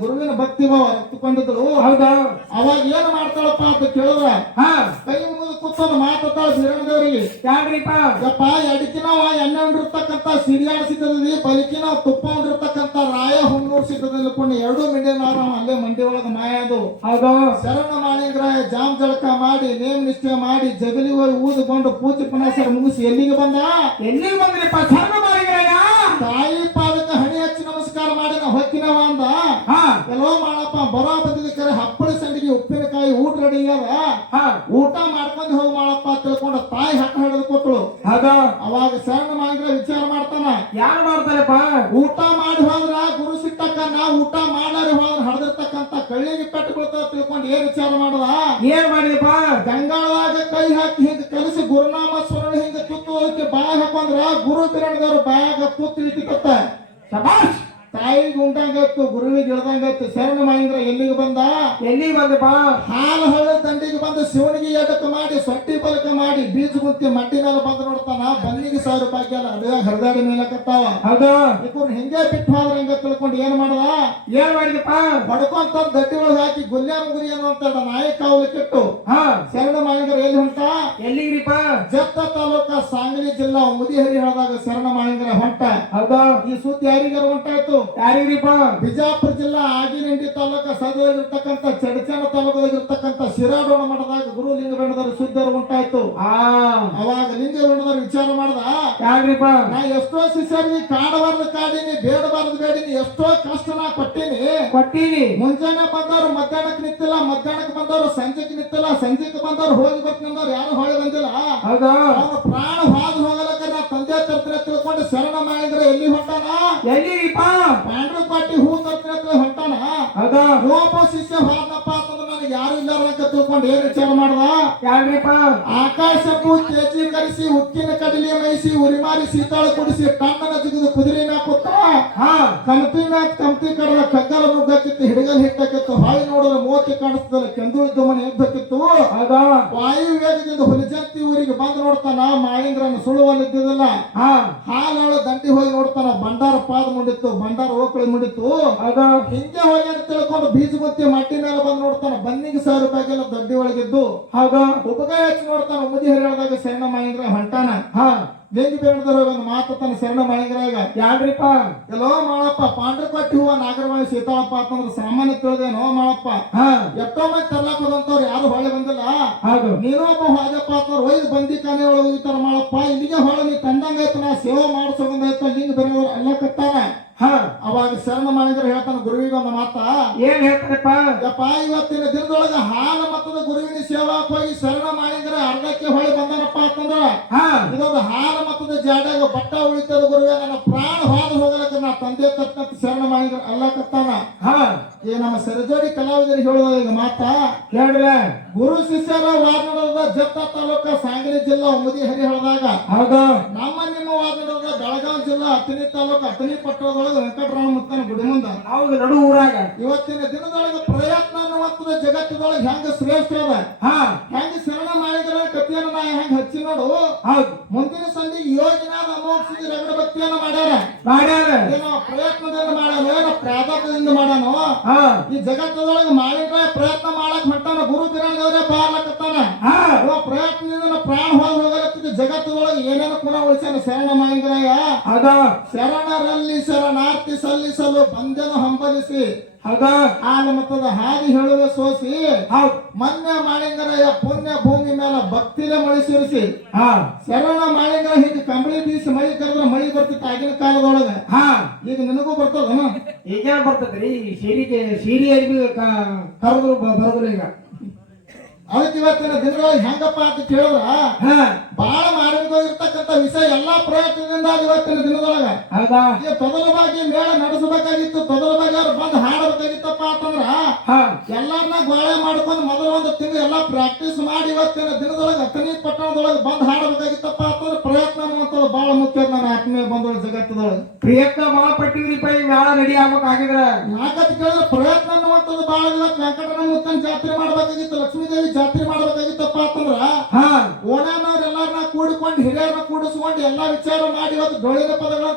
ಗುರುವಿನ ಭಕ್ತಿ ಭಾವ ಅರ್ಥಕೊಂಡಿದ್ದಳು. ಹೌದಾ? ಅವಾಗ ಏನ್ ಮಾಡ್ತಾಳಪ್ಪ ಅಂತ ಕೇಳಿದ್ರ, ಹಾ ಕೈ ಮುಗಿದು ಕೂತೊಂದು ಮಾತಾಡ್ತಾಳ ಬೀರಣ್ಣದೇವರಿಗೆ. ಯಾಕ್ರಿಪ್ಪ? ಯಪ್ಪ ಎಡಕಿನವ ಎಣ್ಣೆ ಉಂಡಿರ್ತಕ್ಕಂಥ ಸಿರಿಯಾಣ ಸಿದ್ಧದಲ್ಲಿ, ಬಲಿಕಿನ ತುಪ್ಪ ಉಂಡಿರ್ತಕ್ಕಂಥ ರಾಯ ಹುಣ್ಣೂರ್ ಸಿದ್ಧದಲ್ಲಿ ಕೊಂಡು 2 ಮಿಡಿಯನಾರ ಅಲ್ಲೇ ಮಂಡಿ ಒಳಗ ಮಾಯ ಅದು. ಹೌದು. ಶರಣ ಮಾಳಿಂಗರಾಯ ಜಾಮ್ ಜಳಕ ಮಾಡಿ ನೇಮ ನಿಷ್ಠೆ ಮಾಡಿ ಜಗಲಿ ಹೋಗಿ ಊದುಕೊಂಡು ಪೂಜೆ ಪುನಸ್ಕಾರ ಮುಗಿಸಿ ಎಲ್ಲಿಗೆ ಬಂದ? ಎಲ್ಲಿಗೆ ಬಂದ್ರಿಪ್ಪ ಶರಣ ಮಾಳಿಂಗರಾಯ? ತಾಯಿ ಪಾದಕ್ಕೆ ಹಣಿ ಹಚ್ಚಿ ನಮಸ್ಕಾರ ಮಾಡಿ ನಾ ಹೊಕ್ಕಿನವ ಅಂದ. ಹಾ ಎಲ್ಲೋ ಮಾಡಪ್ಪ ಬರೋ ಬದಿಗೆ ಕರೆ ಹಪ್ಪಳಿ ಸಂಡಿಗೆ ಉಪ್ಪಿನಕಾಯಿ ಊಟ ರೆಡಿ ಅದ, ಹಾ ಊಟ ಮಾಡ್ಕೊಂಡು ಹೋಗಿ ಮಾಡಪ್ಪ ತಿಳ್ಕೊಂಡು ತಾಯಿ ಹಕ್ಕ ಹಿಡಿದು ಕೊಟ್ಟಳು. ಹೌದಾ? ಅವಾಗ ಶರಣ ಮಾಳಿಂಗರ ವಿಚಾರ ಮಾಡ್ತಾನ, ಯಾರು ಮಾಡ್ತಾರಪ್ಪ? ಊಟ ಮಾಡಿ ಹೋದ್ರ ಗುರು ಸಿಟ್ಟಕ್ಕ, ನಾ ಊಟ ಮಾಡಾರಿ ಹೋದ್ರ ಹಡದಿರ್ತಕ್ಕಂಥ ಕಳ್ಳಿಗೆ ಪೆಟ್ಟು ಬೀಳ್ತಾವ ತಿಳ್ಕೊಂಡು ಏನ್ ವಿಚಾರ ಮಾಡದ? ಏನ್ ಮಾಡಿದಪ್ಪ? ಗಂಗಾಳದಾಗ ಕೈ ಹಾಕಿ ಹಿಂಗ ಕಲಿಸಿ ಗುರುನಾಮ ಸ್ಮರಣೆ ಹಿಂಗ ತುತ್ತು ಅದಕ್ಕೆ ಬಾಯ ಹಾಕೊಂಡ್ರ ಗುರು ಬಿರಣದವ್ರು ಬಾಯಾಗ ತುತ್ತು ಇಳಿತಿತ್ತ. ಶಬಾಷ್. ತಾಯಿಗೆ ಉಂಟಂಗಾಯ್ತು, ಗುರುವಿಗೆ ಇಳ್ದಂಗಾಯ್ತು. ಶರಣ ಮಾಳಿಂಗರ ಎಲ್ಲಿಗೆ ಬಂದ? ಎಲ್ಲಿಗೆ ಬಂದಪ್ಪ? ಹಾಲು ಹಳ್ಳ ದಂಡಿಗೆ ಬಂದು ಶಿವನಿಗೆ ಎಡಕ ಮಾಡಿ ಸೊಟ್ಟಿ ಬಲಕ ಮಾಡಿ ಬೀಜ ಗುಂತಿ ಮಡ್ಡಿ ಮೇಲೆ ಬಂದು ನೋಡ್ತಾನ. ಬನ್ನಿಗೆ 1000 ರೂಪಾಯಿ ಅಲ್ಲ, ಅದೇ ಹರಿದಾಡಿ ಮೇಲೆ ಕತ್ತಾವ. ಹೌದಾ? ಇವ್ರು ಹಿಂಗೆ ಬಿಟ್ಟು ಹೋದ್ರ ಹಿಂಗ ತಿಳ್ಕೊಂಡು ಏನ್ ಮಾಡದ? ಏನ್ ಮಾಡಿದಪ್ಪ? ಬಡ್ಕೊಂತ ದಡ್ಡಿ ಒಳಗೆ ಹಾಕಿ ಗುಲ್ಯ ಮುಗುರಿ ಅನ್ನುವಂತ ನಾಯಿ ಕಾವಲು ಕೆಟ್ಟು ಹಾ ಶರಣ ಮಾಳಿಂಗರ ಎಲ್ಲಿ ಹೊಂಟ? ಎಲ್ಲಿಗ್ರಿಪ್ಪ? ಜತ್ತ ತಾಲೂಕ ಸಾಂಗ್ಲಿ ಜಿಲ್ಲಾ ಮುದಿಹರಿ ಹೇಳಿದಾಗ ಶರಣ ಮಾಳಿಂಗರ ಹೊಂಟ. ಹೌದಾ? ಈ ಸುದ್ದಿ ಯಾರಿಗಾರ ಹೊಂಟಾಯ್ತು? ಯಾರಿಗ್ರಿಪ್ಪ? ಬಿಜಾಪುರ ಜಿಲ್ಲಾ ಆಗಿನಿಂಡಿ ತಾಲೂಕ ಸದರಲ್ಲಿರ್ತಕ್ಕಂಥ ಚಡಚಣ ತಾಲೂಕದಾಗಿರ್ತಕ್ಕಂಥ ಶಿರಾಡೋಣ ಮಠದಾಗ ಗುರು ಲಿಂಗಬೆಣ್ಣದವ್ರ ಸುದ್ದಿಯರು ಉಂಟಾಯ್ತು. ಅವಾಗ ಲಿಂಗಬೆಣ್ಣದವ್ರು ವಿಚಾರ ಮಾಡ್ದ, ಯಾರಿಗ್ರಿಪ್ಪ? ನಾ ಎಷ್ಟೋ ಶಿಷ್ಯರಿಗೆ ಕಾಡಬಾರ್ದು ಕಾಡೀನಿ, ಬೇಡಬಾರ್ದು ಬೇಡೀನಿ, ಎಷ್ಟೋ ಕಷ್ಟ ನಾ ಕೊಟ್ಟೀನಿ. ಮುಂಜಾನೆ ಬಂದವ್ರು ಮಧ್ಯಾಹ್ನಕ್ಕೆ ನಿಂತಿಲ್ಲ, ಮಧ್ಯಾಹ್ನಕ್ಕೆ ಬಂದವ್ರು ಸಂಜೆಗೆ ನಿಂತಿಲ್ಲ, ಸಂಜೆಗೆ ಬಂದವ್ರು ಹೋಗಿ ಬರ್ತಿಂದವ್ರು ಯಾರು ಹೊಳೆ ಬಂದಿಲ್ಲ. ಹೌದಾ? ಅವನು ಪ್ರಾಣ ಹಾದು ಹೋಗಲಕ್ಕ ನಾ ತಂದೆ ತರ್ತೀನಿ ತಿಳ್ಕೊಂಡು ಶರಣ ಮಾಳಿಂಗರ ಎಲ್ಲಿ ಹೊಂಟಾನ? ಎಲ್ಲಿಗ್ರಿಪ್ಪ? ಪಾಂಡ್ರ ಪಾಟಿ ಹೂ ತರ್ತೀನಿ ಹೊಂಟಾನ. ಹೌದಾ? ಒಬ್ಬ ಶಿಷ್ಯ ಹೋದ್ನಪ್ಪ ಅಂತಂದ್ರೆ ನಾನು ನನಗೆ ಯಾರು ಇಲ್ಲಾರಂತ ತಿಳ್ಕೊಂಡು ಏನ್ ವಿಚಾರ ಮಾಡ್ದ ಯಾರ್ರಿಪ್ಪ ಆಕಾಶಕ್ಕೂ ತೇಜೀಕರಿಸಿ ಉಕ್ಕಿನ ಕಡಲಿ ಮೈಸಿ ಉರಿಮಾರಿ ಸೀತಾಳ ಕುಡಿಸಿ ಕಣ್ಣನ ಜಿಗಿದು ಕುದುರೆ ಮ್ಯಾಗ ಕೂತ ಹಾ ಕಮತಿ ಮ್ಯಾಗ ಕಮತಿ ಕಡದ ಕಗ್ಗಲ ನುಗ್ಗಕ್ಕಿತ್ತು ಹಿಡಗಲ್ ಹಿಟ್ಟಕ್ಕಿತ್ತು ಹಾಯಿ ನೋಡಿದ್ರೆ ಮೂವತ್ತಿ ಕಾಣಿಸ್ತದಲ್ಲ ಕೆಂದುಳಿದ ಮನೆ ಎದ್ದಕ್ಕಿತ್ತು ಹೌದಾ ವಾಯು ವೇಗದಿಂದ ಹುಲಿಜಂತಿ ಊರಿಗೆ ಬಂದು ನೋಡ್ತಾನ ಮಾಳಿಂಗ್ರನ ಸುಳುವಲ್ಲಿದ್ದಿದ್ದಲ್ಲ ಹಾ ಹಾಲಾಳ ದಂಡಿ ಹೋಗಿ ನೋಡ್ತಾನ ಭಂಡಾರ ಪಾದ ಮುಂಡಿತ್ತು ಭಂಡಾರ ಓಕಳಿ ಮುಂಡಿತ್ತು ಹೌದಾ ಹಿಂಗೆ ಹೋಗಿ ಅಂತ ತಿಳ್ಕೊಂಡು ಬೀಜ ಗೊತ್ತಿ ಮಟ್ಟಿ ಮೇಲೆ ಬಂದು ನೋಡ್ತಾನ ಬನ್ನಿಗೆ 1,000 ರೂಪಾಯಿಗೆಲ್ಲ ದಡ್ಡಿ ಒಳಗಿದ್ದು ಹೌದಾ ಉಪಗಾಯ ಹಚ್ಚಿ ನೋಡ್ತಾನ ಮುದಿ ಹರಿಯಳದಾಗ ಶರಣ ಮಾಳಿಂಗ್ರ ಹೊಂಟಾನ ಹಾ ಲಿಂಗ ಬೇಡದವ್ರ ಒಂದು ಮಾತು ತನ್ನ ಶರಣ ಮಾಳಿಂಗ್ರಾಗ ಯಾರ್ರಿಪ್ಪ ಎಲ್ಲೋ ಮಾಳಪ್ಪ ಪಾಂಡ್ರಕೊಟ್ಟಿ ಹೂವ ನಾಗರಮಾಯಿ ಸೀತಾಳಪ್ಪ ಅಂತಂದ್ರೆ ಸಾಮಾನ್ಯ ತಿಳಿದೇನೋ ಮಾಳಪ್ಪ ಹಾ ಎಷ್ಟೋ ಮಂದಿ ತರ್ಲಾಕ್ ಹೋದಂತವ್ರು ಯಾರು ಹೊಳೆ ಬಂದಿಲ್ಲ ಹೌದು ನೀನು ಒಬ್ಬ ಹಾಜಪ್ಪ ಅಂತವ್ರು ಒಯ್ದು ಬಂದಿ ಕಾನೆ ಒಳಗೆ ಹೋಗಿತಾರ ಮಾಳಪ್ಪ ಇಲ್ಲಿಗೆ ಹೊಳೆ ನೀ ತಂದಂಗಾಯ್ತು ನಾ ಸೇವೆ ಮಾಡಿಸೋದಂಗಾಯ್ತು ಲಿಂಗ ಬೇಡದವ್ರು ಎಲ್ಲ ಕಟ್ಟಾನ ಹಾ ಅವಾಗ ಶರಣ ಮಾಳಿಂಗ್ರ ಹೇಳ್ತಾನ ಗುರುವಿಗೆ ಒಂದು ಮಾತ ಏನ್ ಹೇಳ್ತಾರಪ್ಪ ಯಪ್ಪ ಇವತ್ತಿನ ದಿನದೊಳಗ ಹಾಲ ಮತ್ತದ ಗುರುವಿನ ಸೇವಾಕ್ ಹೋಗಿ ಶರಣ ಮಾಳಿಂಗ್ರ ಅರ್ಧಕ್ಕೆ ಹೊಳೆ ಬಂದಾನಪ್ಪ ಅಂತಂದ್ರ ಹಾ ಇದೊಂದು ಹಾಲ ಮತ್ತದ ಜಾಡ್ಯಾಗ ಬಟ್ಟ ಉಳಿತದ ಗುರುವೆ ನನ್ನ ಪ್ರಾಣ ಹಾದು ಹೋಗಲಕ್ಕ ನಾ ತಂದೆ ತಕ್ಕ ಶರಣ ಮಾಳಿಂಗ್ರ ಅಲ್ಲ ಕತ್ತಾನ ಹಾ ಈ ನಮ್ಮ ಸರಜೋಡಿ ಕಲಾವಿದರಿಗೆ ಹೇಳುವ ಈಗ ಮಾತ ಹೇಳ್ರ ಗುರು ಶಿಷ್ಯರ ವಾದನದ ಜತ್ತ ತಾಲೂಕ ಸಾಂಗಲಿ ಜಿಲ್ಲಾ ಮುದಿ ಹರಿಹಳದಾಗ ಹೌದು ನಮ್ಮ ನಿಮ್ಮ ವಾದನದ ಬೆಳಗಾವಿ ಜಿಲ್ಲಾ ಅತನಿ ತಾಲೂಕು ಅತನಿ ಪಟ್ಟಣದೊಳಗೆ ವೆಂಕಟರಮಣ ಮುತ್ತನ ಗುಡಿ ಮುಂದ ಹೌದು ನಡು ಊರಾಗ ಇವತ್ತಿನ ದಿನದೊಳಗೆ ಪ್ರಯತ್ನ ಅನ್ನುವಂಥದ್ದು ಜಗತ್ತದೊಳಗೆ ಹೆಂಗ ಶ್ರೇಷ್ಠ ಅದ ಹಾ ಹೆಂಗ ಶರಣ ಮಾಡಿದ್ರ ಕಥೆಯನ್ನು ನಾ ಹೆಂಗ ಹಚ್ಚಿ ನೋಡು ಹೌದು ಮುಂದಿನ ಸಂಧಿ ಯೋಜನಾದ ಅಮೋಕ್ಷದ ರಗಡ ಭಕ್ತಿಯನ್ನ ಮಾಡ್ಯಾರ ಮಾಡ್ಯಾರ ಏನೋ ಪ್ರಯತ್ನದಿಂದ ಮಾಡ್ಯಾನೋ ಏನೋ ಪ್ರಾಧಾನ್ಯದಿಂದ ಮಾಡ್ಯಾನೋ ಹಾ ಈ ಜಗತ್ತದೊಳಗೆ ಮಾಡಿದ್ರೆ ಪ್ರಯತ್ನ ಮಾಡಕ್ ಹೊಂಟಾನ ಗುರು ಬಿರಾಣದವರೇ ಬಾರ್ಲಕತ್ತಾನ ಹಾ ಪ್ರಯತ್ನದಿಂದ ಪ್ರಾಣ ಹೋಗಿ ಹೋಗಲತ್ತಿದ್ದ ಜಗತ್ತದೊಳಗೆ ಏನೇನು ಪುನಃ ಉಳಿಸ್ಯಾನ ಶರಣ ಮಾಳಿಂಗರಾಯ ಹೌದಾ ಶರಣರಲ್ಲಿ ಶರಣಾರ್ಥಿ ಸಲ್ಲಿಸಲು ಬಂದೆನು ಹಂಬಲಿಸಿ ಹೌದಾ ಹಾಲ ಮತದ ಹಾದಿ ಹೇಳುವೆ ಸೋಸಿ ಹೌದು ಮನ್ಯ ಮಾಳಿಂಗರಾಯ ಪುಣ್ಯ ಭೂಮಿ ಮೇಲೆ ಭಕ್ತಿಲೆ ಮಳಿ ಸುರಿಸಿ ಹಾ ಶರಣ ಮಾಳಿಂಗರ ಹೀಗೆ ಕಂಬಳಿ ಬೀಸಿ ಮಳಿ ಕರೆದ್ರೆ ಮಳಿ ಬರ್ತಿತ್ತು ಆಗಿನ ಕಾಲದೊಳಗ ಹಾ ಈಗ ನಿನಗೂ ಬರ್ತದನ ಈಗೇನ್ ಬರ್ತದ್ರಿ ಸೀರಿ ಅರಿವಿ ಕರೆದ್ರು ಬರೋದಿಲ್ಲ ಈಗ ಅದಕ್ಕೆ ಇವತ್ತಿನ ದಿನದೊಳಗೆ ಹೆಂಗಪ್ಪ ಅಂತ ಕೇಳಿದ್ರ ಹಾ ಬಹಳ ಮಾರ್ಮಿಕವಾಗಿರ್ತಕ್ಕಂಥ ವಿಷಯ ಎಲ್ಲಾ ಪ್ರಯತ್ನದಿಂದ ಇವತ್ತಿನ ದಿನದೊಳಗ ಹೌದಾ ಈ ತೊದಲವಾಗಿ ಮೇಳ ನಡೆಸಬೇಕಾಗಿತ್ತು ತೊದಲವಾಗಿ ಅವ್ರು ಬಂದು ಹಾಡಬೇಕಾಗಿತ್ತಪ್ಪ ಅಂತಂದ್ರ ಹಾ ಎಲ್ಲಾರನ್ನ ಗೋಳೆ ಮಾಡ್ಕೊಂಡು ಮೊದಲು ಒಂದು ತಿಂಗಳು ಎಲ್ಲಾ ಪ್ರಾಕ್ಟೀಸ್ ಮಾಡಿ ಇವತ್ತಿನ ದಿನದೊಳಗೆ ಅತನಿ ಪಟ್ಟಣದೊಳಗೆ ಬಂದು ಹಾಡಬೇಕಾಗಿತ್ತಪ್ಪ ಅಂತಂದ್ರೆ ಪ್ರಯತ್ನ ಅನ್ನುವಂಥದ್ದು ಬಹಳ ಮುಖ್ಯ ನನ್ನ ಆತ್ಮೀಯ ಬಂದೊಳಗೆ ಜಗತ್ತದೊಳಗೆ ಪ್ರಯತ್ನ ಬಾಳ ಪಟ್ಟಿವ್ರಿಪ್ಪ ಈ ಮೇಳ ರೆಡಿ ಆಗ್ಬೇಕಾಗಿದ್ರ ಯಾಕಂತ ಕೇಳಿದ್ರೆ ಪ್ರಯತ್ನ ಅನ್ನುವಂಥದ್ದು ಬಹಳ ಇವತ್ತು ವೆಂಕಟರಮಣ ಮುತ್ತನ ಜಾತ್ರೆ ಮಾಡ್ಬೇಕಾಗಿತ್ತು ಲಕ್ಷ್ಮೀದೇವಿ ಜಾತ್ರೆ ಮಾಡ್ಬೇಕಾಗಿತ್ತಪ್ಪ ಅಂತಂದ್ರ ಹಾ ಓಣಾನವ್ರು ಎಲ್ಲಾರನ್ನ ಕೂಡಿಕೊಂಡು ಹಿರಿಯರನ್ನ ಕೂಡಿಸ್ಕೊಂಡು ಎಲ್ಲಾ ವಿಚಾರ ಮಾಡಿ ಇವತ್ತು ಡೊಳ್ಳಿನ ಪದಗಳನ್ನ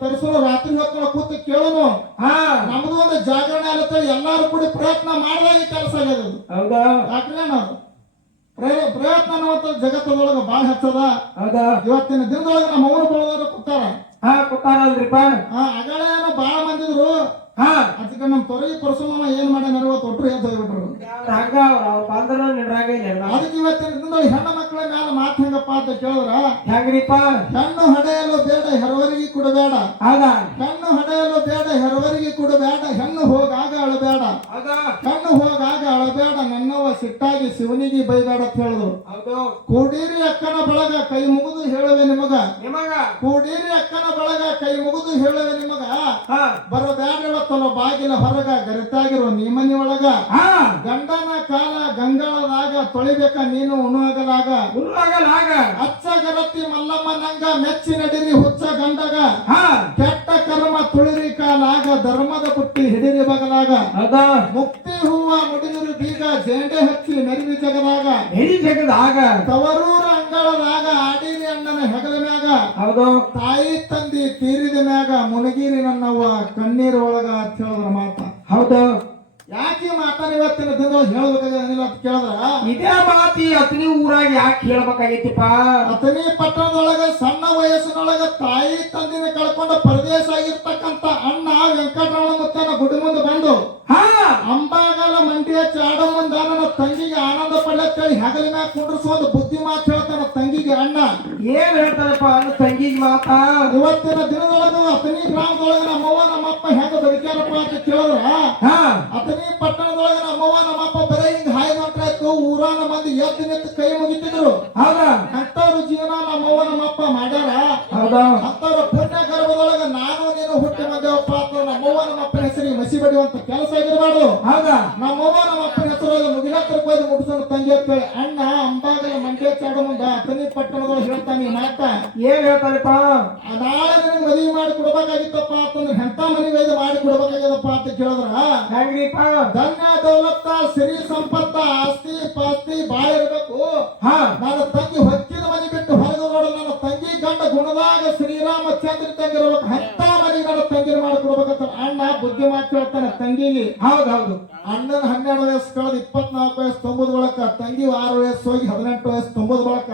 ತರಿಸೋರು ರಾತ್ರಿ ಹೊತ್ತು ಕೂತು ಕೇಳೋನು ಹಾ ನಮ್ದು ಒಂದು ಜಾಗರಣೆ ಆಗುತ್ತೆ ಎಲ್ಲಾರು ಕೂಡಿ ಪ್ರಯತ್ನ ಮಾಡಿದಾಗ ಈ ಕೆಲಸ ಆಗ್ಯದ ಹೌದಾ ಯಾಕಂದ್ರೆ ಪ್ರಯತ್ನ ಅನ್ನುವಂಥದ್ದು ಜಗತ್ತದೊಳಗೆ ಬಹಳ ಹೆಚ್ಚದ ಹೌದಾ ಇವತ್ತಿನ ದಿನದೊಳಗೆ ನಮ್ಮ ಅವರು ಬಳದವರು ಕೂತಾರ ಹಾ ಕೊಟ್ಟಾರಲ್ರಿಪ್ಪ ಅಗಳೇ ಬಹಳ ಮಂದಿದ್ರು ಹಾ ಅದಕ್ಕೆ ನಮ್ಮ ತೊರಗಿ ಪರಶುರಾಮ ಏನ್ ಮಾಡ್ಯಾನ ಇವತ್ತು ಒಟ್ಟರು ಎದ್ದು ಹೋಗ್ಬಿಟ್ರು ಹಂಗ ಅವ್ರು ಬಂದ್ರ ನಿಡ್ರಾಗ ಅದಕ್ಕೆ ಇವತ್ತಿನ ದಿನದೊಳಗೆ ಹೆಣ್ಣು ಮಕ್ಕಳ ಮೇಲೆ ಮಾತು ಹೆಂಗಪ್ಪ ಅಂತ ಕೇಳಿದ್ರ ಹೆಂಗ್ರಿಪ್ಪ ಹೆಣ್ಣು ಹಡೆಯಲು ಬೇಡ ಹೆರವರಿಗೆ ಕೊಡಬೇಡ ಹೌದಾ ಹೆಣ್ಣು ಹಡೆಯಲು ಬೇಡ ಹೆರವರಿಗೆ ಕೊಡಬೇಡ ಹೆಣ್ಣು ಹೋಗಾಗ ಅಳಬೇಡ ಹೌದಾ ಹೆಣ್ಣು ಹೋಗಾಗ ಅಳಬೇಡ ನನ್ನವ ಸಿಟ್ಟಾಗಿ ಶಿವನಿಗೆ ಬೈಬೇಡ ಅಂತ ಹೇಳಿದ್ರು ಹೌದು ಕೂಡೀರಿ ಅಕ್ಕನ ಬಳಗ ಕೈ ಮುಗಿದು ಹೇಳುವೆ ನಿಮಗ ನಿಮಗ ಕೂಡೀರಿ ಅಕ್ಕನ ಬಳಗ ಕೈ ಮುಗಿದು ಹೇಳುವೆ ನಿಮಗ ಹಾ ಬರಬ್ಯಾಡ್ರಿ ಇವತ್ತಲ್ಲ ಬಾಗಿಲ ಹೊರಗ ಗರಿತಾಗಿರೋ ನೀಮನಿ ಒಳಗ ಹಾ ಗಂಡನ ಕಾಲ ಗಂಗಾಳದಾಗ ತೊಳಿಬೇಕ ನೀನು ಉಣುವಾಗಲಾಗ ಉರುವಾಗಲಾಗ ಅಚ್ಚಗರತಿ ಮಲ್ಲಮ್ಮ ನಂಗ ಮೆಚ್ಚಿ ನಡಿರಿ ಹುಚ್ಚ ಗಂಡಗ ಹಾ ಕೆಟ್ಟ ಕರ್ಮ ತುಳಿರಿ ಕಾಲಾಗ ಧರ್ಮದ ಪುಟ್ಟಿ ಹಿಡಿರಿ ಬಗಲಾಗ ಹೌದಾ ಮುಕ್ತಿ ಹೂವ ಮುಡಿದಿರು ಬೀಗ ಜೇಂಡೆ ಹಚ್ಚಿ ಮೆರಿವಿ ಜಗದಾಗ ಎಡಿ ಜಗದಾಗ ತವರೂರ ಅಂಗಳದಾಗ ಆಡಿರಿ ಅಣ್ಣನ ಹೆಗಲ ಮ್ಯಾಗ ಹೌದು ತಾಯಿ ತಂದಿ ತೀರಿದ ಮ್ಯಾಗ ಮುನಗಿರಿ ನನ್ನವ್ವ ಕಣ್ಣೀರ್ ಒಳಗ ಅಂತ ಹೇಳಿದ್ರ ಮಾತ ಹೌದು ಯಾಕೆ ಮಾತಾಡ ಇವತ್ತಿನ ದಿನದೊಳಗೆ ಹೇಳ್ಬೇಕಾಗಿಲ್ಲ ಅಂತ ಕೇಳಿದ್ರ ಇದೇ ಮಾತಿ ಅತನಿ ಊರಾಗ ಯಾಕೆ ಹೇಳ್ಬೇಕಾಗೈತಿಪ್ಪ ಅತನಿ ಪಟ್ಟಣದೊಳಗ ಸಣ್ಣ ವಯಸ್ಸಿನೊಳಗ ತಾಯಿ ತಂದಿನ ಕಳ್ಕೊಂಡು ಪರದೇಶ ಆಗಿರ್ತಕ್ಕಂತ ಅಣ್ಣ ವೆಂಕಟರಮಣ ಮುತ್ತನ ಗುಡಿ ಮುಂದೆ ಬಂದು ಹಾ ಅಂಬಾಗಲ ಮಂಡಿಯ ಚಾಡ ಮುಂದ ನನ್ನ ತಂಗಿಗೆ ಆನಂದ ಪಡ್ಲತ್ತೇಳಿ ಹೆಗಲ ಮ್ಯಾಗ ಕುಂಡ್ರಿಸುವಂತ ಬುದ್ಧಿ ಮಾತು ಹೇಳ್ತಾನ ತಂಗಿಗೆ ಅಣ್ಣ ಏನ್ ಹೇಳ್ತಾರಪ್ಪ ಅನ್ನ ತಂಗಿಗೆ ಮಾತಾ ಇವತ್ತಿನ ದಿನದೊಳಗ ಅತನಿ ಗ್ರಾಮದೊಳಗ ನಮ್ಮವ್ವ ನಮ್ಮಪ್ಪ ಹೆಂಗ ಬದುಕ್ಯಾರಪ್ಪ ಅಂತ ಕೇಳಿದ್ರ ಹಾ ಅತನಿ ಪಟ್ಟಣದೊಳಗ ನಮ್ಮವ್ವ ನಮ್ಮಪ್ಪ ಬರೀ ಹಿಂಗ ಹಾಯ್ ಮಾತಾಯ್ತು ಊರಾನ ಮಂದಿ ಎದ್ದು ನಿಂತು ಕೈ ಮುಗಿತಿದ್ರು ಹೌದಾ ಅಂತವ್ರ ಜೀವನ ನಮ್ಮವ್ವ ನಮ್ಮಪ್ಪ ಮಾಡ್ಯಾರ ಹೌದಾ ಅಂತವ್ರ ಪುಣ್ಯ ಗರ್ಭದೊಳಗ ನಾನು ನೀನು ಹುಟ್ಟಿ ಬಂದೇವಪ್ಪ ಅಂತ ನಮ್ಮವ್ವ ನಮ್ಮಪ್ಪನ ಹೆಸರಿಗೆ ಮಸಿ ಬಡಿಯುವಂತ ಕೆಲಸ ಆಗಿರಬಾರ್ದು ಹೌದಾ ನಮ್ಮವ್ವ ನಮ್ಮಪ್ಪನ ಹೆಸರೊಳಗೆ ಓದಿ ಮುಗಿಸೋಣ ತಂಗಿ ಅಂತೇಳಿ ಅಣ್ಣ ಅಂಬಾಗಲ ಮಂಡ್ಯ ಚಾಡು ಮುಂದ ಅತನಿ ಪಟ್ಟಣದೊಳಗೆ ಹೇಳ್ತಾನೆ ಈ ಮಾತ. ಏನ್ ಹೇಳ್ತಾರಪ್ಪ? ನಾಳೆ ನಿನಗೆ ಮದುವೆ ಮಾಡಿ ಕೊಡ್ಬೇಕಾಗಿತ್ತಪ್ಪ ಅಂತಂದ್ರೆ ಎಂತ ಮದುವೆ ಇದು ಮಾಡಿ ಕೊಡ್ಬೇಕಾಗ್ಯದಪ್ಪ ಅಂತ ಕೇಳಿದ್ರ ಹೆಂಗ್ರಿಪ್ಪ? ಧನ್ಯ ದೌಲತ್ತ ಸಿರಿ ಸಂಪತ್ತ ಆಸ್ತಿ ಪಾಸ್ತಿ ಬಾಳ ಇರ್ಬೇಕು. ಹಾ ನನ್ನ ತಂಗಿ ಹೊಕ್ಕಿದ ಮನೆ ಬಿಟ್ಟು ಹೊರಗೆ ನೋಡು. ನನ್ನ ತಂಗಿ ಗಂಡ ಗುಣದಾಗ ಶ್ರೀರಾಮಚಂದ್ರ ತಂಗಿರ್ಬೇಕು. ಅಂತ ಮನೆಗೆ ನನ್ನ ತಂಗಿನ ಮಾಡಿ ಕೊಡ್ಬೇಕಂತ ಅಣ್ಣ ಬುದ್ಧಿ ಮಾತು ಹೇಳ್ತಾನೆ ತಂಗಿಗೆ. ಹೌದೌದು. ಅಣ್ಣನ 12 ವಯಸ್ಸು ಕಳೆದ 24 ವಯಸ್ಸು ತುಂಬುದ ಬಳಕ ತಂಗಿ 6 ವಯಸ್ಸು ಹೋಗಿ 18 ವಯಸ್ಸು ತುಂಬುದ ಬಳಕ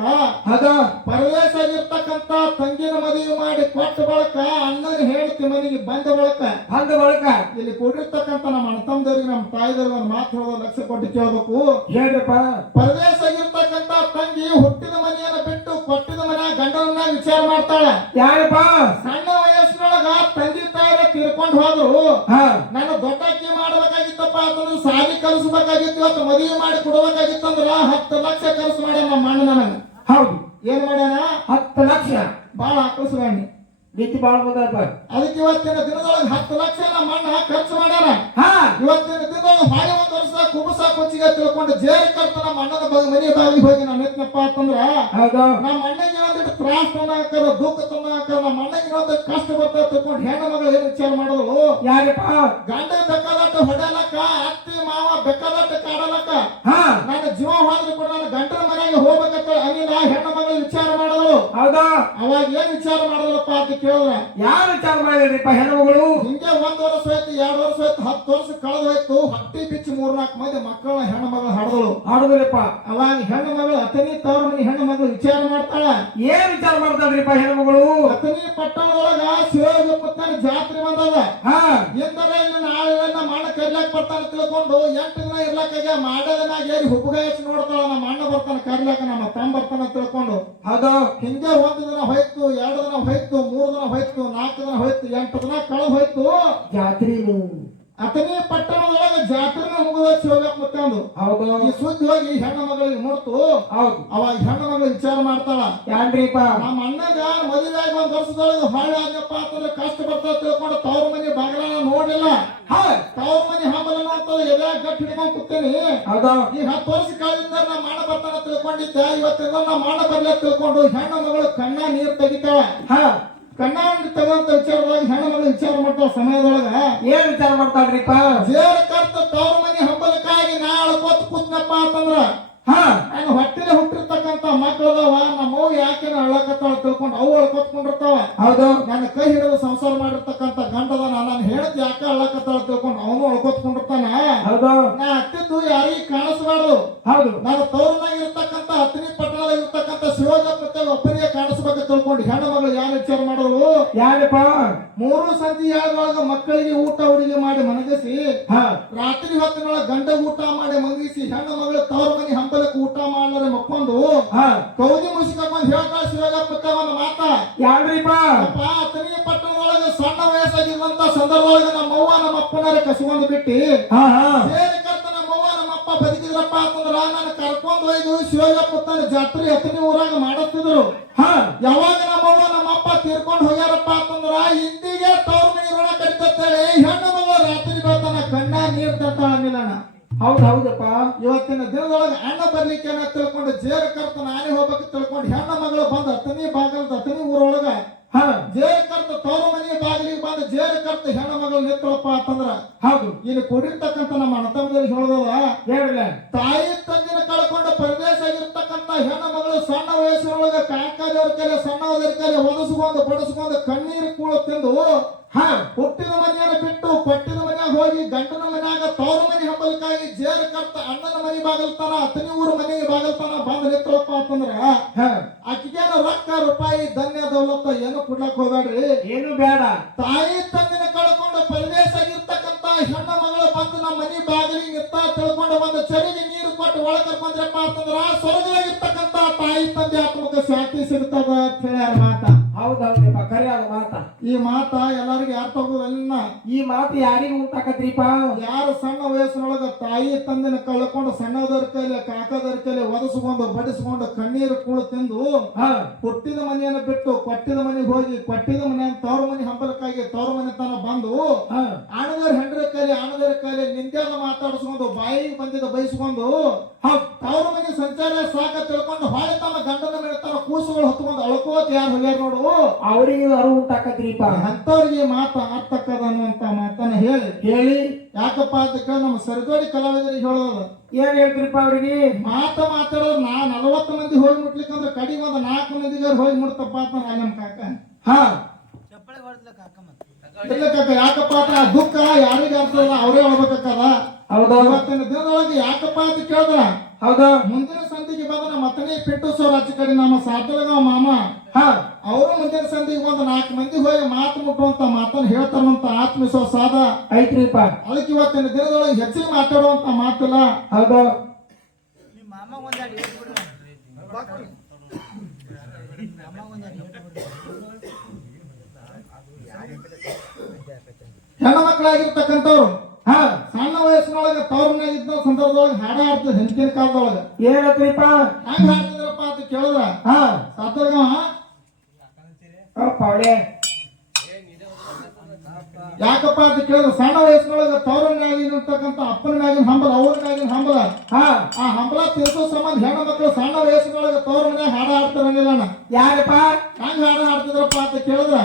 ಅದ ಪರದೇಶ ಆಗಿರ್ತಕ್ಕಂತ ತಂಗಿನ ಮದುವೆ ಮಾಡಿ ಕೊಟ್ಟ ಬಳಕ ಅಣ್ಣನ ಹೇಳ್ತಿ ಮನೆಗೆ ಬಂದ ಬಳಕ ಇಲ್ಲಿ ಕೂಡಿರ್ತಕ್ಕಂತ ನಮ್ಮ ಅಣ್ಣತಮ್ಮದವ್ರಿಗೆ ನಮ್ಮ ತಾಯಿದವ್ರಿಗೆ ಒಂದು ಮಾತು ಹೇಳೋದು ಲಕ್ಷ್ಯ ಕೊಟ್ಟು ಕೇಳ್ಬೇಕು. ಹೇಳ್ರಪ್ಪ. ಪರದೇಶ ಆಗಿರ್ತಕ್ಕಂತ ತಂಗಿ ಹುಟ್ಟಿದ ಮನೆಯನ್ನ ಬಿಟ್ಟು ಕೊಟ್ಟಿದ ಮನೆ ಗಂಡನ ವಿಚಾರ ಮಾಡ್ತಾಳ. ಯಾರಪ್ಪ? ಸಣ್ಣ ವಯಸ್ಸಿನೊಳಗ ತಂದೆ ತಾಯಿರ ತೀರ್ಕೊಂಡು ಹೋದ್ರು. ಹಾ ನಾನು ದೊಡ್ಡಕ್ಕಿ ಮಾಡ್ಬೇಕಾಗಿತ್ತಪ್ಪ ಅಂತಂದ್ರೆ ಸಾಲಿ ಕಲಿಸ್ಬೇಕಾಗಿತ್ತು. ಇವತ್ತು ಮದುವೆ ಮಾಡಿ ಕೊಡ್ಬೇಕಾಗಿತ್ತಂದ್ರ 10 ಲಕ್ಷ ಖರ್ಚು ಮಾಡ್ಯಾನ ನಮ್ಮ ಅಣ್ಣ ನನಗ. ಹೌದು. ಏನ್ ಮಾಡ್ಯಾನ? 10 ಲಕ್ಷ. ಬಾಳ ಆಕರ್ಷಣೆ. ನೀತಿ ಬಾಳ ಬಂದಪ್ಪ. ಅದಕ್ಕೆ ಇವತ್ತಿನ ದಿನದೊಳಗೆ 10 ಲಕ್ಷ ನಮ್ಮ ಅಣ್ಣ ಖರ್ಚು ಮಾಡ್ಯಾನ. ಹಾ ಇವತ್ತಿನ ದಿನದೊಳಗೆ ಹಾಗೆ ಒಂದು ವರ್ಷ ಕುಬಸ ಕುಚ್ಚಿಗೆ ತಿಳ್ಕೊಂಡು ಜೇರಿ ಕರ್ತ ನಮ್ಮ ಅಣ್ಣನ ಮನೆ ಬಾಗಿಲಿಗೆ ಹೋಗಿ ನಾನು ಎತ್ತನಪ್ಪ ಅಂತಂದ್ರ ಹೌದು. ನಮ್ಮ ಅಣ್ಣಗೆ ಒಂದಿಟ್ಟು ತ್ರಾಸ ತಂದಾಕರ ದುಃಖ ತಂದಾಕರ ನಮ್ಮ ಅಣ್ಣಗೆ ಒಂದು ಕಷ್ಟ ಬರ್ತಾ ತಿಳ್ಕೊಂಡು ಹೆಣ್ಣು ಮಗಳು ಏನ್ ವಿಚಾರ ಮಾಡೋದು? ಯಾರಪ್ಪ? ಗಂಡ ಬೇಕಾದಟ್ಟ ಹೊಡೆಯಲಕ್ಕ, ಅತ್ತಿ ಮಾವ ಬೇಕಾದಟ್ಟ ಕಾಡಲಕ್ಕ, ಹಾ ನನ್ನ ಜೀವ ಹೋದ್ರು ಕೂಡ ನನ್ನ ಗಂಡನ ಮನೆಗೆ ಹೋಗ್ಬೇಕಂತ ಅನಿಲ ಹೆಣ್ಣು ಮಗಳು ವಿಚಾರ ಮಾಡೋದು. ಹೌದಾ? ಅವಾಗ ಏನ್ ವಿಚಾರ ಮಾಡೋದಪ್ಪ ಅಂತ ಕೇಳಿದ್ರ ಯಾರು ವಿಚಾರ ಮಾಡಿದ್ರಿಪ್ಪ ಹೆಣ್ಮಗಳು? ಹಿಂಗೆ 1 ವರ್ಷ ಹೋಯ್ತು, 2 ವರ್ಷ ಹೋಯ್ತು, 10 ವರ್ಷ ಕಳೆದು ಹೋಯ್ತು. ಹೊಟ್ಟಿ ಬಿಚ್ಚಿ 3-4 ಮಂದಿ ಮಕ್ಕಳನ್ನ ಹೆಣ್ಣು ಮಗಳು ಹಾಡದಳು. ಹಾಡುದ್ರಿಪ್ಪ. ಅವಾಗ ಹೆಣ್ಣು ಮಗಳು ಅತನಿ ತವ್ರ ಮನೆ ಹೆಣ್ಣು ಮಗಳು ವಿಚಾರ ಮಾಡ್ತಾಳ. ಏನ್ ವಿಚಾರ ಮಾಡ್ತಾಳ್ರಿಪ್ಪ ಹೆಣ್ಮಗಳು? ಅತನಿ ಪಟ್ಟಣದೊಳಗ ಶಿವಗುಪ್ಪನ ಜಾತ್ರೆ ಬಂದದ. ಹಾ ಎಂದರೆ ಇನ್ನು ನಾಳೆ ನಮ್ಮ ಅಣ್ಣ ಕರ್ಲಾಕ್ ಬರ್ತಾನೆ ತಿಳ್ಕೊಂಡು 8 ದಿನ ಇರ್ಲಾಕಾಗ ಮಾಡದ ಮ್ಯಾಗ ಏರಿ ಹುಬ್ಬುಗಾಯ ಹಚ್ಚಿ ನೋಡ್ತಾಳ. ನಮ್ಮ ಅಣ್ಣ ಬರ್ತಾನೆ ಕರ್ಲಾಕ, ನಮ್ಮ ತಮ್ಮ ಬರ್ತಾನ ತಿಳ್ಕೊಂಡು. ಹೌದು. ಹಿಂಗೆ 1 ದಿನ ಹೋಯ್ತು, 2 ದಿನ ಹೋಯ್ತು, 3 ದಿನ ಹೋಯ್ತು, 4 ದಿನ ಹೋಯ್ತು, 8 ದಿನ ಕಳೆದು ಹೋಯ್ತು. ಜಾತ್ರೆ ಅತನಿ ಪಟ್ಟಣದೊಳಗ ಜಾತ್ರೆ ಮುಗಿದ ಶಿವಗಪ್ಪ ಮುತ್ತಂದು. ಹೌದು. ಈ ಸುದ್ದಿ ಹೋಗಿ ಹೆಣ್ಣು ಮಗಳಿಗೆ ಮುಡ್ತು. ಹೌದು. ಅವಾಗ ಹೆಣ್ಣು ಮಗಳು ವಿಚಾರ ಮಾಡ್ತಾಳ. ಯಾನ್ರಿಪ್ಪ? ನಮ್ಮ ಅಣ್ಣಗ ಮದುವೆಯಾಗಿ 1 ವರ್ಷದೊಳಗೆ ಹೊಳ್ಳಿ ಆದ್ಯಪ್ಪ ಅಂತಂದ್ರೆ ಕಷ್ಟ ಬರ್ತಾ ತಿಳ್ಕೊಂಡು ತವ್ರ ಮನೆ ಬಾಗಿಲನ್ನ ನೋಡಿಲ್ಲ. ತವ್ರ ಮನೆ ಹಂಬಲನ ಅಂತ ಎದೆ ಗಟ್ಟಿ ಹಿಡ್ಕೊಂಡ್ ಕೂತೇನಿ. ಹೌದಾ? ಈ 10 ವರ್ಷ ಕಾಲದಿಂದ ನಮ್ಮ ಅಣ್ಣ ಬರ್ತಾನ ತಿಳ್ಕೊಂಡಿದ್ದೆ. ಇವತ್ತಿಂದ ನಮ್ಮ ಅಣ್ಣ ಬರ್ಲಿ ತಿಳ್ಕೊಂಡು ಹೆಣ್ಣು ಮಗಳು ಕಣ್ಣ ನೀರು ತೆಗಿತಾಳ. ಕಣ್ಣಾಡಿ ತಗೊಂತ ವಿಚಾರವಾಗಿ ಹೆಣ್ಣು ಮಗಳು ವಿಚಾರ ಮಾಡ್ತಾಳ. ಸಮಯದೊಳಗ ಏನ್ ವಿಚಾರ ಮಾಡ್ತಾಳ್ರಿಪ್ಪ? ಜೇರ ಕರ್ತ ತವ್ರ ಮನೆ ಹಂಬಲಕ್ಕಾಗಿ ನಾಳೆ ಕೊತ್ತು ಕೂತ್ನಪ್ಪ ಅಂತಂದ್ರ ನಾನು ಹೊಟ್ಟೆಲೆ ಹುಟ್ಟಿರ್ತಕ್ಕಂತ ಮಕ್ಕಳದವ ನಮ್ಮವ್ ಯಾಕೆ ಅಳ್ಳಕತ್ತಾಳ ತಿಳ್ಕೊಂಡು ಅವು ಅಳ್ಕೊತ್ಕೊಂಡಿರ್ತಾವ. ಹೌದು. ನನ್ನ ಕೈ ಹಿಡಿದು ಸಂಸಾರ ಮಾಡಿರ್ತಕ್ಕಂತ ಗಂಡದ ನಾನು ಹೇಳದ್ ಯಾಕೆ ಅಳ್ಳಕತ್ತಾಳ ತಿಳ್ಕೊಂಡು ಅವನು ಅಳ್ಕೊತ್ಕೊಂಡಿರ್ತಾನ. ಹೌದು. ನಾ ಅತ್ತಿದ್ದು ಯಾರಿಗೆ ಕಾಣಿಸ್ಬಾರ್ದು. ಹೌದು. ನಾನು ತವ್ರನಾಗ ಇರ್ತಕ್ಕಂತ ಹತ್ತನಿ ಪಟ್ಟಣದಾಗ ಇರ್ತಕ್ಕಂತ ಶಿವಜಪ್ಪ ಒಬ್ಬನಿಗೆ ಕಾಣಿಸ್ಬೇಕು ತಿಳ್ಕೊಂಡು ಹೆಣ್ಣು ಮಗಳು ಯಾರು ವಿಚಾರ ಮಾಡೋದು? ಯಾರಪ್ಪ? 3 ಸಂಜೆ ಯಾವಾಗ ಮಕ್ಕಳಿಗೆ ಊಟ ಉಡಿಗೆ ಮಾಡಿ ಮನಗಿಸಿ ರಾತ್ರಿ ಹೊತ್ತಿನೊಳಗೆ ಗಂಡ ಊಟ ಮಾಡಿ ಮನಗಿಸಿ ಹೆಣ್ಣು ಮಗಳು ತವ್ರ ಮನೆ ಹಂಬಲಕ್ಕೆ ಊಟ ಮಾಡಲಾರೆ ಮಕ್ಕೊಂಡು ಕೌದಿ ಮುಸಿಕೊಂಡು ಹೇಳ್ತಾಳ ಶಿವಜಪ್ಪ ಒಂದು ಮಾತ. ಯಾರ್ರಿಪ್ಪ? ಅತನಿ ಪಟ್ಟಣದೊಳಗೆ ಸಣ್ಣ ವಯಸ್ಸಾಗಿರುವಂತ ಸಂದರ್ಭದೊಳಗೆ ನಮ್ಮವ್ವ ನಮ್ಮ ಅಪ್ಪನಾರ ಕಸ್ಕೊಂಡು ಬಿಟ್ಟಿ ಸೇರಿಕಂತ ನಮ್ಮವ್ವ ನಮ್ಮ ಅಪ್ಪ ಬದುಕಿದ್ರಪ್ಪ ಅಂತಂದ್ರ ನಾನು ಕರ್ಕೊಂಡು ಹೋಯ್ದು ಶಿವಜಪ್ಪ ಜಾತ್ರೆ ಅತನಿ ಊರಾಗ ಮಾಡುತ್ತಿದ್ರು. ಯಾವಾಗ ನಮ್ಮವ್ವ ನಮ್ಮ ಅಪ್ಪ ತೀರ್ಕೊಂಡು ಹೋಗ್ಯಾರಪ್ಪ ಅಂತಂದ್ರ ಇಂದಿಗೆ ತವ್ರ ಮನೆ ಋಣ ಕಡಿತೇಳಿ ಹೆಣ್ಣು ಮಗಳು ರಾತ್ರಿ ಬರ್ತಾನ ಕಣ್ಣ ನೀರ್ ತರ್ತಾಳ ನಿಲ್ಲಣ. ಹೌದು. ಹೌದಪ್ಪ. ಇವತ್ತಿನ ದಿನದೊಳಗೆ ಅಣ್ಣ ಬರ್ಲಿಕ್ಕೆ ತಿಳ್ಕೊಂಡು ಜೇರ ಕರ್ತ ನಾನೇ ಹೋಗ್ಬೇಕು ತಿಳ್ಕೊಂಡು ಹೆಣ್ಣು ಮಗಳು ಬಂದು ಅತನಿ ಬಾಗಲ್ದ ಅತನಿ ಊರೊಳಗ ಜೇರ ಕರ್ತ ತವ್ರ ಮನೆ ಬಾಗಿಲಿಗೆ ಬಂದು ಜೇರ ಕರ್ತ ಹೆಣ್ಣು ಮಗಳು ನಿಂತಳಪ್ಪ ಅಂತಂದ್ರ ಹೌದು. ಇಲ್ಲಿ ಕೂಡಿರ್ತಕ್ಕಂತ ನಮ್ಮ ಅಣ್ಣತಮ್ಮದಲ್ಲಿ ಹೇಳೋದವ ಹೇಳಿಲ್ಲ. ತಾಯಿ ತಂದಿನ ಕಳ್ಕೊಂಡು ಪರದೇಶ ಆಗಿರ್ತಕ್ಕಂತ ಹೆಣ್ಣು ಮಗಳು ಸಣ್ಣ ವಯಸ್ಸಿನೊಳಗ ಕಾಕಾದವ್ರ ಕೈಲಿ ಸಣ್ಣವರ ಕೈಲಿ ಒದಸ್ಕೊಂಡು ಬಡಿಸ್ಕೊಂಡು ಕಣ್ಣೀರು ಕೂಳು ತಿಂದು ಹುಟ್ಟಿದ ಮನೆಯನ್ನ ಬಿಟ್ಟು ಕೊಟ್ಟಿದ ಮನ್ಯಾಗ ಹೋಗಿ ಗಂಡನ ಮನ್ಯಾಗ ತವ್ರ ಮನೆ ಹಂಬಲಕ್ಕಾಗಿ ಜೇರ ಕರ್ತ ಅಣ್ಣನ ಮನೆ ಬಾಗಲ್ತಾನ ಅತನಿ ಊರ ಮನೆಗೆ ಬಾಗಲ್ತಾನ ಬಂದ್ ನಿಂತಳಪ್ಪ ಅಂತಂದ್ರ ಆಕಿಗೇನ ರೊಕ್ಕ ರೂಪಾಯಿ ಧನ್ಯ ದೌಲತ್ತ ಏನು ಕೊಡ್ಲಕ್ ಹೋಗ್ಬೇಡ್ರಿ. ಏನು ಬೇಡ. ತಾಯಿ ತಂದಿನ ಕಳ್ಕೊಂಡು ಪರದೇಶ ಆಗಿರ್ತಕ್ಕಂತ ಹೆಣ್ಣು ಮಗಳು ಬಂದು ನಮ್ಮ ಮನೆ ಬಾಗಿಲಿಗೆ ನಿಂತ ತಿಳ್ಕೊಂಡು ಒಂದು ಚರಿಗೆ ನೀರು ಕೊಟ್ಟು ಒಳ ಕರ್ಕೊಂಡ್ರಪ್ಪ ಅಂತಂದ್ರ ಸ್ವರ್ಗದಾಗಿರ್ತಕ್ಕಂತ ತಾಯಿ ತಂದೆ ಆತ್ಮಕ ಶಾಂತಿ ಸಿಗ್ತದ ಅಂತ ಹೇಳ್ಯಾರ ಮಾತ. ಹೌದೌದಪ್ಪ, ಕರಿಯಾದ ಮಾತ. ಈ ಮಾತ ಎಲ್ಲರಿಗೂ ಅರ್ಥ ಆಗೋದಲ್ಲ. ಈ ಮಾತು ಯಾರಿಗೂ ಉಂಟಾಕತ್ರಿಪ್ಪ? ಯಾರು ಸಣ್ಣ ವಯಸ್ಸಿನೊಳಗ ತಾಯಿ ತಂದಿನ ಕಳ್ಕೊಂಡು ಸಣ್ಣದರ ಕೈಲಿ ಕಾಕದರ ಕೈಲಿ ಒದಸ್ಕೊಂಡು ಬಡಿಸ್ಕೊಂಡು ಕಣ್ಣೀರು ಕೂಳು ತಿಂದು ಹುಟ್ಟಿದ ಮನೆಯನ್ನು ಬಿಟ್ಟು ಕೊಟ್ಟಿದ ಮನೆಗೆ ಹೋಗಿ ಕೊಟ್ಟಿದ ಮನೆ ತವ್ರ ಮನೆ ಹಂಬಲಕ್ಕಾಗಿ ತವ್ರ ಮನೆ ತನ ಬಂದು ಆಣದರ ಹೆಂಡ್ರ ಕೈಲಿ ನಿಂದ್ಯಾದ ಮಾತಾಡಿಸ್ಕೊಂಡು ಬಾಯಿಗೆ ಬಂದಿದ್ದ ಬಯಸ್ಕೊಂಡು ತವ್ರ ಮನೆ ಸಂಚಾರ ಸಾಕ ತಿಳ್ಕೊಂಡು ಹೊಳೆ ತಮ್ಮ ಗಂಡನ ಮೇಲೆ ತಮ್ಮ ಕೂಸುಗಳು ಹೊತ್ಕೊಂಡು ಅಳ್ಕೋತ ಯಾರು ಹೋಗ್ಯಾರ ನೋಡು ಅವ್ರಿಗೆ ಅರಿವು ಉಂಟಾಕತ್ರಿಪ್ಪ. ಅಂತವ್ರಿಗೆ ಮಾತು ಆರ್ತಕ್ಕದ ಅನ್ನುವಂತ ಮಾತನ್ನ ಹೇಳಿ ಯಾಕಪ್ಪ ಅಂತ ಕೇಳಿ ನಮ್ಮ ಸರಿದೋಡಿ ಕಲಾವಿದರಿಗೆ ಹೇಳೋದು ಏನ್ ಹೇಳ್ತೀರಿಪ್ಪ ಅವ್ರಿಗೆ? ಮಾತಾಡೋದು 40 ಮಂದಿ ಹೋಗಿ ಮುಟ್ಲಿಕ್ಕಂದ್ರೆ ಕಡಿಗೆ ಒಂದು 4 ಮಂದಿಗಾರು ಹೋಗಿ ಮುಡ್ತಪ್ಪ ಅಂತ ನಮ್ಮ ಕಾಕ. ಇಲ್ಲ ಕಾಕ, ಯಾಕಪ್ಪ ಅಂತ ಆ ದುಃಖ ಯಾರಿಗೆ ಅರ್ಥದ ಅವರೇ ಹೇಳ್ಬೇಕದ. ಹೌದಾ? ಇವತ್ತಿನ ದಿನದೊಳಗೆ ಯಾಕಪ್ಪ ಅಂತ ಕೇಳಿದ್ರ ಹೌದಾ? ಮುಂದಿನ ಸಂಧಿಗೆ ಬಂದ ನಮ್ಮ ಮತ್ತನೇ ಪೆಟ್ಟುಸೋರ್ ಆಚೆ ಕಡೆ ನಮ್ಮ ಸಾತಳಗಾವ್ ಮಾಮ ಅವರು ಮುಂದಿನ ಸಂಧಿಗೆ ಬಂದು 4 ಮಂದಿ ಹೋಗಿ ಮಾತು ಮುಟ್ಟುವಂತ ಮಾತನ್ನ ಹೇಳ್ತಾರಂತ ಆತ್ಮವಿಶ್ವಾಸ ಅದ ಐತ್ರಿಪ್ಪ. ಅದಕ್ಕೆ ಇವತ್ತಿನ ದಿನದೊಳಗೆ ಹೆಚ್ಚಿಗೆ ಮಾತಾಡುವಂತ ಮಾತಿಲ್ಲ. ಹೌದಾ? ಹೆಣ್ಣು ಮಕ್ಕಳಾಗಿರ್ತಕ್ಕಂಥವ್ರು ಸಣ್ಣ ವಯಸ್ಸಿನೊಳಗೆ ತವ್ರ ಮನ್ಯಾಗ ಇದ್ದ ಸಂದರ್ಭದೊಳಗೆ ಹಾಡ ಆಡ್ತದೆ. ಹಿಂದಿನ ಕಾಲದೊಳಗೆ ಏನತ್ರಿಪ್ಪ? ಹೆಂಗ್ ಹಾಡ್ತಿದ್ರಪ್ಪ ಅಂತ ಕೇಳಿದ್ರ ಸಾತಳಗಾವ ಪಾವಡೆ ಯಾಕಪ್ಪ ಅಂತ ಕೇಳಿದ್ರೆ ಸಣ್ಣ ವಯಸ್ಸಿನೊಳಗೆ ತವ್ರ ಮ್ಯಾಗಿರ್ತಕ್ಕಂಥ ಅಪ್ಪನ ಮ್ಯಾಗಿನ ಹಂಬಲ, ಅವ್ರ ಮ್ಯಾಗಿನ ಹಂಬಲ, ಆ ಹಂಬಲ ತೀರ್ಸೋ ಸಂಬಂಧ ಹೆಣ್ಣು ಮಕ್ಕಳು ಸಣ್ಣ ವಯಸ್ಸಿನೊಳಗೆ ತವ್ರ ಮನ್ಯಾಗ ಹಾಡ ಆಡ್ತಾರಂಗಿಲ್ಲ. ಯಾರಪ್ಪ? ಹೆಂಗ್ ಹಾಡ ಆಡ್ತಿದ್ರಪ್ಪ ಅಂತ ಕೇಳಿದ್ರ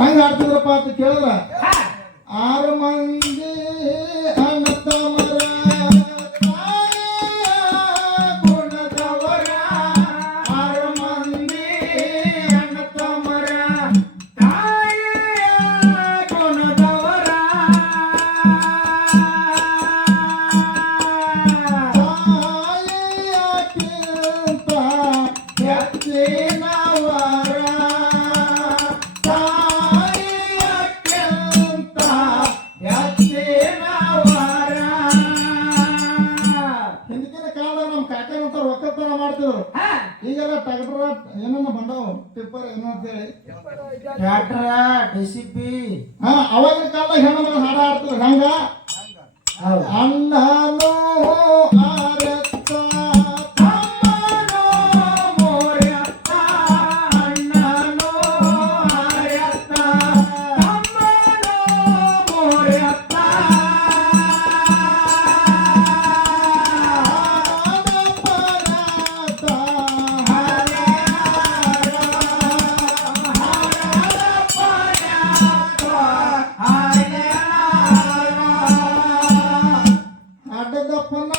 ಹೆಂಗ್ ಆಡ್ತಿದ್ರಪ್ಪ ಅಂತ ಕೇಳಿದ್ರ 6 ಮಂದಿ ಅಣ್ಣ ತಮ್ಮರ ಗುಣದವರ, 6 ಮಂದಿ ಅಣ್ಣ ತಮ್ಮರ ತಾಯಿಯ ಗುಣದವರ, ತಾಯಿಯಕ್ಕಿಂತ ಹೆಚ್ಚಿನವರ, ಈಗೆಲ್ಲ ಟ್ರ್ಯಾಕ್ಟರ್ ಏನನ್ನ ಬಂದವು, ಟಿಪ್ಪರ್ ಏನೋ ಅಂತ ಹೇಳಿ ಟ್ರ್ಯಾಕ್ಟರ್, ಡಿಸಿಪಿ. ಅವಾಗಿನ ಕಾಲದಾಗ ಹೆಣ್ಣು ಹಾಡ ಆಡ್ತಿದ್ರು. ಹಂಗ ಅಣ್ಣನೋ ಆರತ್ತ ತಮ್ಮನೋ ಮೋರ್ಯತ್ತ, ಅಣ್ಣನೋ ಆರತ್ತ ತಮ್ಮನೋ ಮೋರ್ಯತ್ತ, ಅಡ್ಡದಪ್ಪನ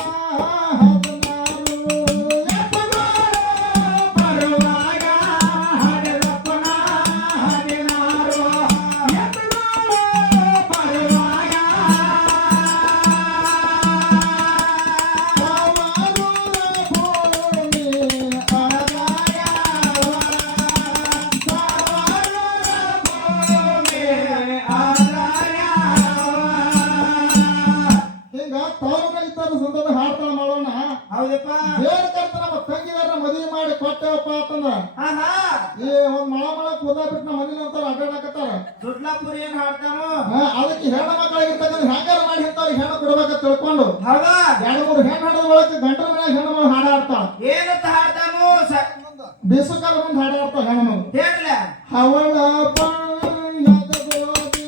16 ಬರುವಾಗ, ಅಡ್ಡದಪ್ಪನ 16 ಬರುವಾಗ, ಭೂಮಿ ಹಿಂಗ ತವ್ರ ಇದ್ದ ಸಂದರ್ಭ ಹಾಡ್ತಾಳ ಮಾಡೋಣ. ಹೌದಪ್ಪ? ಬೇಡ್ಕಂತ ನಮ್ಮ ತಂಗಿದಾರ ಮದುವೆ ಮಾಡಿ ಕೊಟ್ಟೇವಪ್ಪ ಅಂತಂದ್ರ ಈ ಒಂದ್ ಮಳ ಕೂದ ಬಿಟ್ಟು ನಮ್ಮ ಮನೆ ಅಂತಾರ ಅಡ್ಡಾಡಕತ್ತಾರ. ದುಡ್ಲಾಪುರಿ ಏನ್ ಹಾಡ್ತಾನೋ ಅದಕ್ಕೆ ಹೆಣ್ಣು ಮಕ್ಕಳಾಗಿರ್ತಕ್ಕಂಥ ಹೆಂಗಾರ ಮಾಡಿ ಇಂಥವ್ರಿಗೆ ಹೆಣ್ಣು ಕೊಡ್ಬೇಕಂತ ತಿಳ್ಕೊಂಡು ಹೌದಾ? 2-3 ಹೆಣ್ಣು ಹಾಡೋದ್ ಒಳಗೆ ಗಂಟರ ಮನ್ಯಾಗ ಹೆಣ್ಣು ಮಗಳು ಹಾಡ ಆಡ್ತಾಳ. ಏನಂತ ಹಾಡ್ತಾನೋ ಬೇಸುಕಾಲ ಮುಂದೆ ಹಾಡ ಆಡ್ತಾಳ ಹೆಣ್ಣು ಮಗಳು. ಹೇಳ್ಲ ಅವಳ ಬಣ್ಣದ ಗೋಧಿ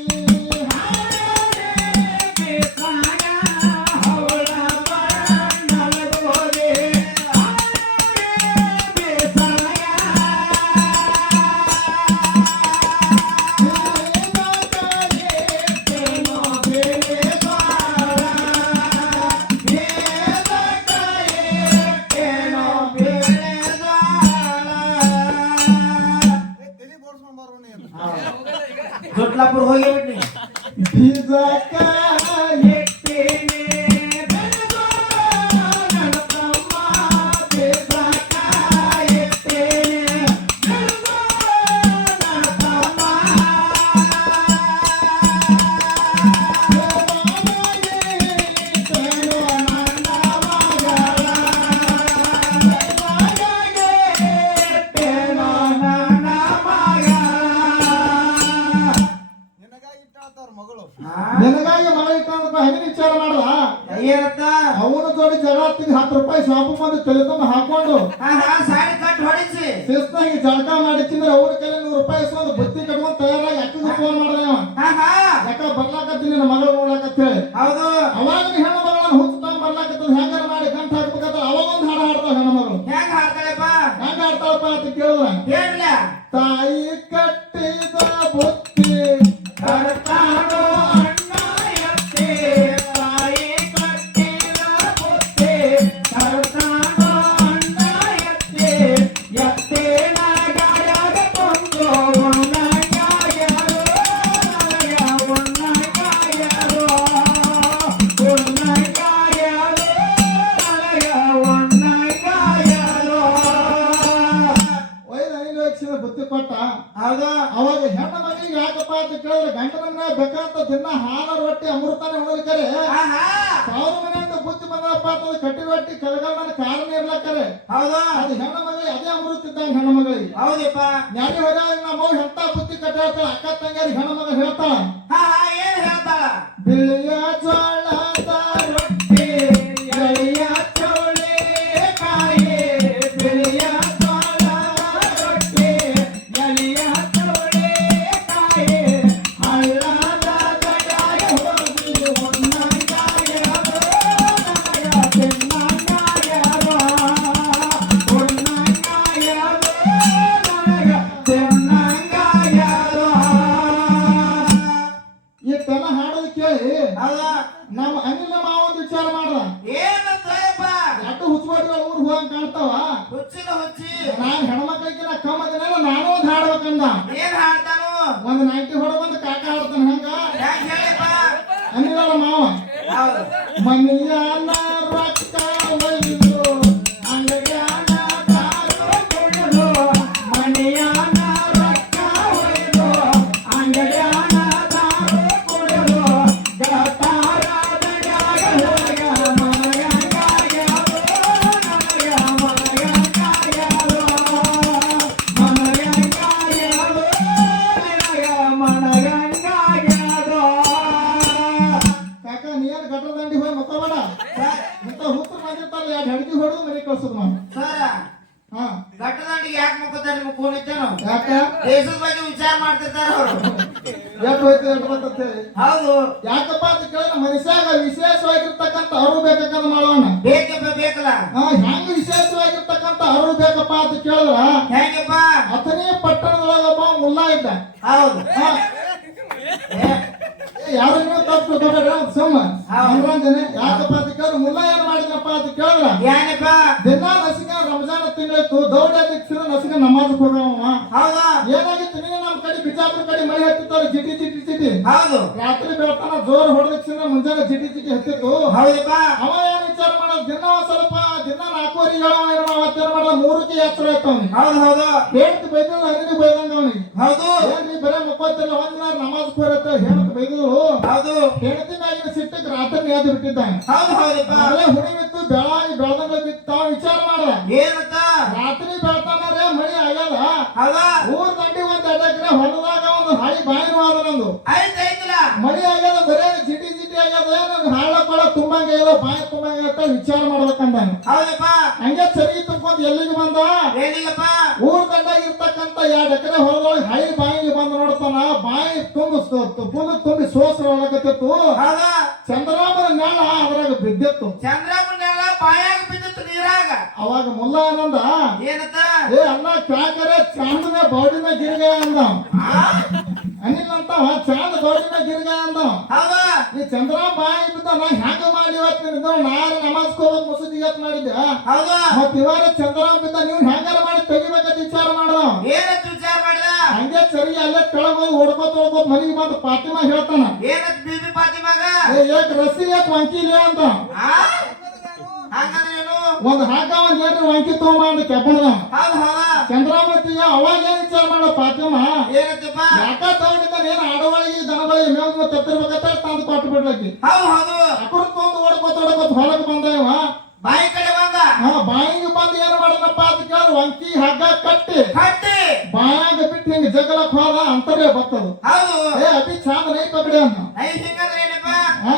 ದುಡ್ಲಾಪುರ ಹೋಗಿ ಬಿಟ್ನಿ. ಬೀಜಕ್ಕ ಎಟ್ಟೇನೆ ಬೆಳೆದೋ ನನ್ನ ತಮ್ಮ, ಬೀಜಕ್ಕ ಎಟ್ಟೇನೆ ಬೆಳೆದೋ ನನ್ನ ತಮ್ಮ, ತೇನೋ ನನ್ನ ಮಗಳ, ಎಟ್ಟೇನೋ ನನ್ನ ಮಗಳ. ನಿನಗಾಗಿ ಮಗ ಇಟ್ಟಂತ ಹೆಂಗ ವಿಚಾರ ಮಾಡ್ದ? ಏನಂತ? ಅವನ ಜೋಡಿ ಜಗಳ 10 ರೂಪಾಯಿ ಶಾಪು ಮಂದಿ ತಲೆ ತುಂಬ ಹಾಕೊಂಡು ಸಾಡಿ ಕಟ್ ಹೊಡಿಸಿ ಶಿಸ್ತಾಗಿ ಜಳಕ ಮಾಡಿಚ್ಚಿಂದ್ರೆ ಅವ್ರ ಕೈಲಿ 100 ರೂಪಾಯಿ ಇಸ್ಕೊಂಡು ಬುತ್ತಿ ಕಟ್ಕೊಂಡು ತಯಾರಾಗಿ ಅಕ್ಕಗೆ ಫೋನ್ ಮಾಡ್ದ ಅವ. ಯಾಕ ಬರ್ಲಾಕತ್ತೀನಿ ನಿನ್ನ ಮಗಳು ನೋಡ್ಲಕತ್ತ ಹೇಳಿ ಹೌದು ಅವಾಗ ಹೆಣ್ಣು ಮಗಳನ್ನ ಹುಚ್ಚ ಬರ್ಲಾಕತ್ತದ ಹೆಂಗಾರ ಮಾಡಿ ಗಂಟ ಹಾಕ್ಬೇಕಂತ ಅವಾಗ ಒಂದು ಹಾಡು ಹಾಡ್ತಾವ ಹೆಣ್ಣು ಮಗಳು ಹೆಂಗ್ ಹಾಡ್ತಾಳಪ್ಪ ಹೆಂಗ ಹಾಡ್ತಾಳಪ್ಪ ಅಂತ ಕೇಳಿದ್ರ ಹೇಳ್ಲ ತಾಯಿ ಕಟ್ಟಿದ ಬುತ್ತಿ ಕರ್ತಾಡೋ ಅಣ್ಣ ಎತ್ತೆ ತಾಯಿ ಕಟ್ಟಿದ ಬುತ್ತಿ ಕರ್ತಾಡೋ ಅಣ್ಣ ಎತ್ತೆ ಎತ್ತೇನ ಗಾಯಾಗ ಕೊಂದು ಉಣ್ಣಗಾಯರು ನನಗ ಉಣ್ಣಗಾಯರು ಉಣ್ಣಗಾಯರು ನನಗ ಉಣ್ಣಗಾಯರು ಒಯ್ದ 5 ಲಕ್ಷದ ಬುತ್ತಿ ಕೊಟ್ಟ ಹೌದು ಅವಾಗ ಹೆಣ್ಣು ಮಗಳಿಗೆ ಯಾಕಪ್ಪ ಅಂತ ಕೇಳಿದ್ರೆ ಗಂಡನ ಮನೆ ಬೇಕಂತ ದಿನ ಹಾಲ ರೊಟ್ಟಿ ಅಮೃತನೇ ಉಣಲಿಕ್ಕರೆ ಆಹಾ ಸಾವಿರ ಮನೆಯಿಂದ ಬುತ್ತಿ ಬಂದಪ್ಪ ಅಂತಂದ್ರೆ ಕಟ್ಟಿ ರೊಟ್ಟಿ ಕೆಳಗಡೆ ಕಾರಣ ಇರ್ಲಕ್ಕರೆ ಹೌದು ಅದು ಹೆಣ್ಣು ಮಗಳಿಗೆ ಅದೇ ಅಮೃತ ಇದ್ದಂಗ ಹೆಣ್ಣು ಮಗಳಿಗೆ ಹೌದಪ್ಪ ನ್ಯಾಯ ಹೊರ ನಮ್ಮ ಎಂತ ಬುತ್ತಿ ಕಟ್ಟಾಡ್ತಾಳ ಅಕ್ಕ ತಂಗಿಯರಿ ಹೆಣ್ಣು ಮಗ ಹೇಳ್ತಾಳ ಹಾ ಏನ್ ಹೇಳ್ತಾಳ ಬಿಳಿಯ ಜೋಳದ ರೊಟ್ಟಿ ಎಳೆಯ ಚೌಳೆ ಕಾಯಿ ಬಿಳಿಯ ಜೋಳ ರೊಟ್ಟಿ ಎಳೆಯ ಚೌಳೆ ಕಾಯಿ ಹಳ್ಳದ ಗಡಾಯ ಹೋಗಿ ಉಣ್ಣಗಾಯರು ನನಗ ತಿನ್ನಗಾಯರು ಉಣ್ಣಗಾಯರು ನನಗ ತಿನ್ನಗಾಯರು ಇಷ್ಟೆಲ್ಲ ಹಾಡೋದು ಕೇಳಿ ಹೌದಾ ನಮ್ಮ ಅನಿಲ ಮಾವ ಒಂದು ವಿಚಾರ ಮಾಡ್ದ ಏನಂತಪ್ಪ ಎಟ್ಟು ಹುಚ್ಚುಬಾಟಿಗಳು ಊರ್ ಹೋಗಂಗ್ ಕಾಣ್ತಾವ ಹುಚ್ಚಿನ ಹುಚ್ಚಿ ನಾನ್ ಹೆಣ್ಮಕ್ಳಿಗಿನ ಕಮ್ಮ ಅದನ್ನೆಲ್ಲ ನಾನು ಒಂದು ಹಾಡ್ಬೇಕಂದ ಏನ್ ಹಾಡ್ತಾನು ಒಂದು 90 ಹೊಡ ಬಂದು ಕಾಕ ಹಾಡ್ತಾನ ಹಂಗ ಹೆಂಗ್ ಹೇಳಿಪ್ಪ ಅನಿಲ ಮಾವ ಹೌದು ಮನಿಯಾನ ರೊಕ್ಕ ಒಯ್ದು ಅಂಗಡಿಯಾನ ದಾರು ಕುಡಿದು ಮನೆಯಾನ ರೊಕ್ಕ ಒಯ್ದು ಅಂಗಡಿಯಾನ ದಾರು ಕುಡಿದು ಗೆಳತಾರ ದಂಡ್ಯಾಗ ಹೋಗ ಮನಗಂಗಾಯರು ನನಗ ಮನಗಂಗಾಯರು ಮನಗಂಗಾಯರು ನನಗ ಮನಗಂಗಾಯರು ಕಾಕ ನೀನ್ ಗಟ್ರ ದಂಡಿ ಹೋಗಿ ಮತ್ತಬೇಡ ಮತ್ತ ಹುತ್ರ ಬಂದಿರ್ತಾರಲ್ಲ 2 ಹಡಗಿ ಹೊಡೆದು ಮನೆ ಕಳ್ಸೋದು ನಾವು ಸರ ಹಾ ಗಟ್ಟದಂಡಿಗೆ ಯಾಕೆ ಮುಕ್ಕೋತಾರೆ ನಿಮ್ಗೆ ಕೂನಿತ್ತೇನು ಯಾಕ ದೇಶದ ಬಗ್ಗೆ ವಿಚಾರ ಮಾಡ್ತಿರ್ತಾರ ಅವರು ಯಾಕೆ ಹೋಯ್ತು ಅಂತ ಹೇಳಿ ಹೌದು ಯಾಕಪ್ಪ ಅಂತ ಕೇಳಿದ್ರೆ ಮನುಷ್ಯಾಗ ವಿಶೇಷವಾಗಿರ್ತಕ್ಕಂಥ ಅರು ಬೇಕಂತ ಮಾಡೋಣ ಬೇಕಪ್ಪ ಬೇಕಲ್ಲ ಹೆಂಗ ವಿಶೇಷವಾಗಿರ್ತಕ್ಕಂಥ ಅರು ಬೇಕಪ್ಪ ಅಂತ ಕೇಳಿದ್ರ ಹೆಂಗಪ್ಪ ಅಥನೇ ಪಟ್ಟಣದೊಳಗೊಬ್ಬ ಮುಲ್ಲಾ ಇದ್ದ ಹೌದು ಹಾ, ಏ, ಯಾರು ನೀವು ತಪ್ಪು ತಿಳ್ಕೊಬೇಡ್ರಿ, ಅವ್ನ್ ಸುಮ್ಮ ಹೌದು. ಮನರಂಜನೆ ಯಾಕಪ್ಪ ಅಂತ ಕೇಳಿದ್ರೆ ಮುಲ್ಲಾ ಏನ್ ಮಾಡಿದ್ನಪ್ಪ ಅಂತ ಕೇಳಿದ್ರ ಏನಪ್ಪ ದಿನ ನಸಿಕ ರಂಜಾನ ತಿಂಗಳಿತ್ತು ದೌಡ ದಿಕ್ಸಿನ ನಸಿಕ ನಮಾಜ್ ಹೋಗವ ಹೌದಾ ಏನಾಗಿತ್ತು ನೀನು ನಮ್ಮ ಕಡೆ ಬಿಜಾಪುರ ಕಡೆ ಮಳೆ ಹತ್ತಿರ್ತಾರೆ ಜಿಟಿ ಜಿಟಿ ಜಿಟಿ ಹೌದು ರಾತ್ರಿ ಬೆಳತಾನ ಜೋರ್ ಹೊಡೆದಕ್ಸಿನ ಮುಂಜಾನೆ ಜಿಟಿ ಜಿಟಿ ಹತ್ತಿತ್ತು ಹೌದಪ್ಪ ಅವ ಏನ್ ವಿಚಾರ ಮಾಡೋದು ದಿನ ಒಂದ್ ಸ್ವಲ್ಪ ದಿನ 4 ಹೇಳವ ಅವತ್ತೇನ್ ಮಾಡೋದು 3ಕ್ಕೆ ಎಚ್ಚರ ಆಯ್ತು ಅವ್ನಿಗೆ ಹೌದು ಹೌದು ಹೇಳ್ತು ಬೈದಿಲ್ಲ ಅನಿಗೆ ಬೈದಂಗ ಅವನಿಗೆ ಹೌದು ಏನ್ರಿ ಬರೇ ಮುಪ್ಪತ್ತಿಲ್ಲ ಒಂದ್ ನಾರ್ ನಮಾಜ್ ಕೋರತ್ತೆ ಹೇಳ್ತು ಬೈದು ಹೌದು ಹೆಂಡತಿ ಮ್ಯಾಗಿನ ಸಿಟ್ಟಕ್ಕೆ ರಾತ್ರಿ ಎದ್ದು ಬಿಟ್ಟಿದ್ದಾನೆ ಹೌದು ಹೌದಪ್ಪ ಆಗಲೇ ಹುಣಿವಿತ್ತು ಬೆಳಾಗಿ ಬೆಳದಂಗ ಬಿತ್ತು ತಾವ್ ವಿಚಾರ ಮಾಡ್ದ ಏನಂತ ರಾತ್ರಿ ಬೆಳತಾನರೇ ಮಳಿ ಆಗ್ಯದ ಹೌದಾ ಊರ್ ದಂಡಿ ಒಂದ್ 2 ಎಕರೆ ಹೊಲದಾಗ ಒಂದು ಹಳಿ ಬಾಯಿನೂ ಆದ ನಂದು ಆಯ್ತು ಆಯ್ತಲ್ಲ ಮಳಿ ಆಗ್ಯದ ಬರೇ ಜಿಟಿ ಜಿಟಿ ಆಗ್ಯದ ನಂದು ಹಾಳ ಕೊಳ ತುಂಬಂಗ ಆಗ್ಯದ ಬಾಯಿ ತುಂಬಂಗ ಆಗ್ಯದ ವಿಚಾರ ಮಾಡ್ಬೇಕಂದಾನ ಹೌದಪ್ಪ ಹಂಗೆ ಸರಿ ತುಂಬ್ಕೊಂಡ್ ಎಲ್ಲಿಗೆ ಬಂದ ಏನಿಲ್ಲಪ್ಪ ಊರ್ ದಂಡಾಗ ಇರ್ತಕ್ಕಂತ 2 ಎಕರೆ ಹೊಲದೊಳಗೆ ಹಳಿ ಬಾಯಿಗೆ ಬಂದು ನೋಡ್ತಾನ ಬಾಯಿ ತುಂಬಿ ಸೋಸ್ರ ಒಳಗತ್ತಿತ್ತು ಹೌದಾ ಚಂದ್ರಾಮನ ನೆಲ ಅದ್ರಾಗ ಬಿದ್ದಿತ್ತು ಚಂದ್ರಮ್ಮನೆಲ್ಲ ಬಾಯಾಗ ಬಿದ್ದಿತ್ತು ನೀರಾಗ ಅವಾಗ ಮುಲ್ಲ ಏನಂದ ಏನಂತ ಏ ಅಲ್ಲ ಕ್ಯಾಕರೆ ಚಾಂದನೆ ಬೌಡಿನ ಗಿರ್ಗೆ ಅಂದ ಅನಿಲ್ ಅಂತವ ಚಾಂದ ಬೌಡಿನ ಗಿರ್ಗೆ ಅಂದ ಹೌದಾ ಈ ಚಂದ್ರಾಮ ಬಾಯಿ ಬಿದ್ದ ನಾ ಹೆಂಗ ಮಾಡಿ ಇವತ್ತು ನಾಳೆ ನಮಾಜ್ ಹೋಗೋದು ಮುಸುದಿ ಇವತ್ತು ಮಾಡಿದ್ದೆ ಹೌದಾ ಮತ್ ಇವಾಗ ಚಂದ್ರಾಮ ಬಿದ್ದ ನೀವು ಹೆಂಗಾರ ಮಾಡಿ ತೆಗಿಬೇಕಂತ ವಿಚಾರ ಮಾಡ್ದ ಏನಂತ ವಿಚಾರ ಮಾಡಿದ ಹಂಗೆ ಸರಿ ಅಲ್ಲೇ ಕೆಳಗೋದು ಹೊಡ್ಕೋತ ಮನೆಗೆ ಬಂದು ಫಾತಿಮಾ ಹೇಳ್ತಾನ ಏನಂತ ಬೀಬಿ ಪಾತಿಮಾಗ ಏಕ್ ರಸಿ ಏಕ್ ವಂಕಿಲಿ ಅಂತ ಹಂಗಂದ್ರೆ ಏನು ಒಂದ್ ಹಾಕ ಒಂದ್ ಏನ್ರಿ ವಂಕಿ ತಗೊಂಬ ಅಂತ ಕೆಬ್ಬಣದ ಹೌದು ಹೌದಾ ಚಂದ್ರಾಮತಿಗೆ ಅವಾಗ ಏನ್ ವಿಚಾರ ಮಾಡೋ ಫಾತಿಮಾ ಏನಂತಪ್ಪ ಯಾಕ ತಗೊಂಡಿದ್ದ ಏನ್ ಆಡಗಳಿಗೆ ದನಗಳಿಗೆ ಮೇವು ತತ್ತಿರ್ಬೇಕಂತ ತಂದು ಕೊಟ್ಟು ಬಿಡ್ಲಕ್ಕಿ ಹೌದು ಹೌದು ಅಕುರ್ ತಗೊಂಡು ಓಡ್ಕೋತ ಹೊರಗೆ ಬಂದ ಇವ ಬಾಯಿ ಕಡೆ ಬಂದ ಬಾಯಿಗೆ ಬಂದು ಏನ್ ಮಾಡದಪ್ಪ ಅಂತ ಕೇಳಿ ವಂಕಿ ಹಗ್ಗ ಕಟ್ಟಿ ಕಟ್ಟಿ ಬಾಯಾಗ ಬಿಟ್ಟು ಹಿಂಗ ಜಗಲಕ್ ಹೋದ ಅಂತರೇ ಬರ್ತದು ಹೌದು ಏ ಅಭಿ ಚಾಂದ ನೈ ಪಕಡೆ ಅಂತ ಐ ಹಿಂಗಂದ್ರೆ ಏನಪ್ಪ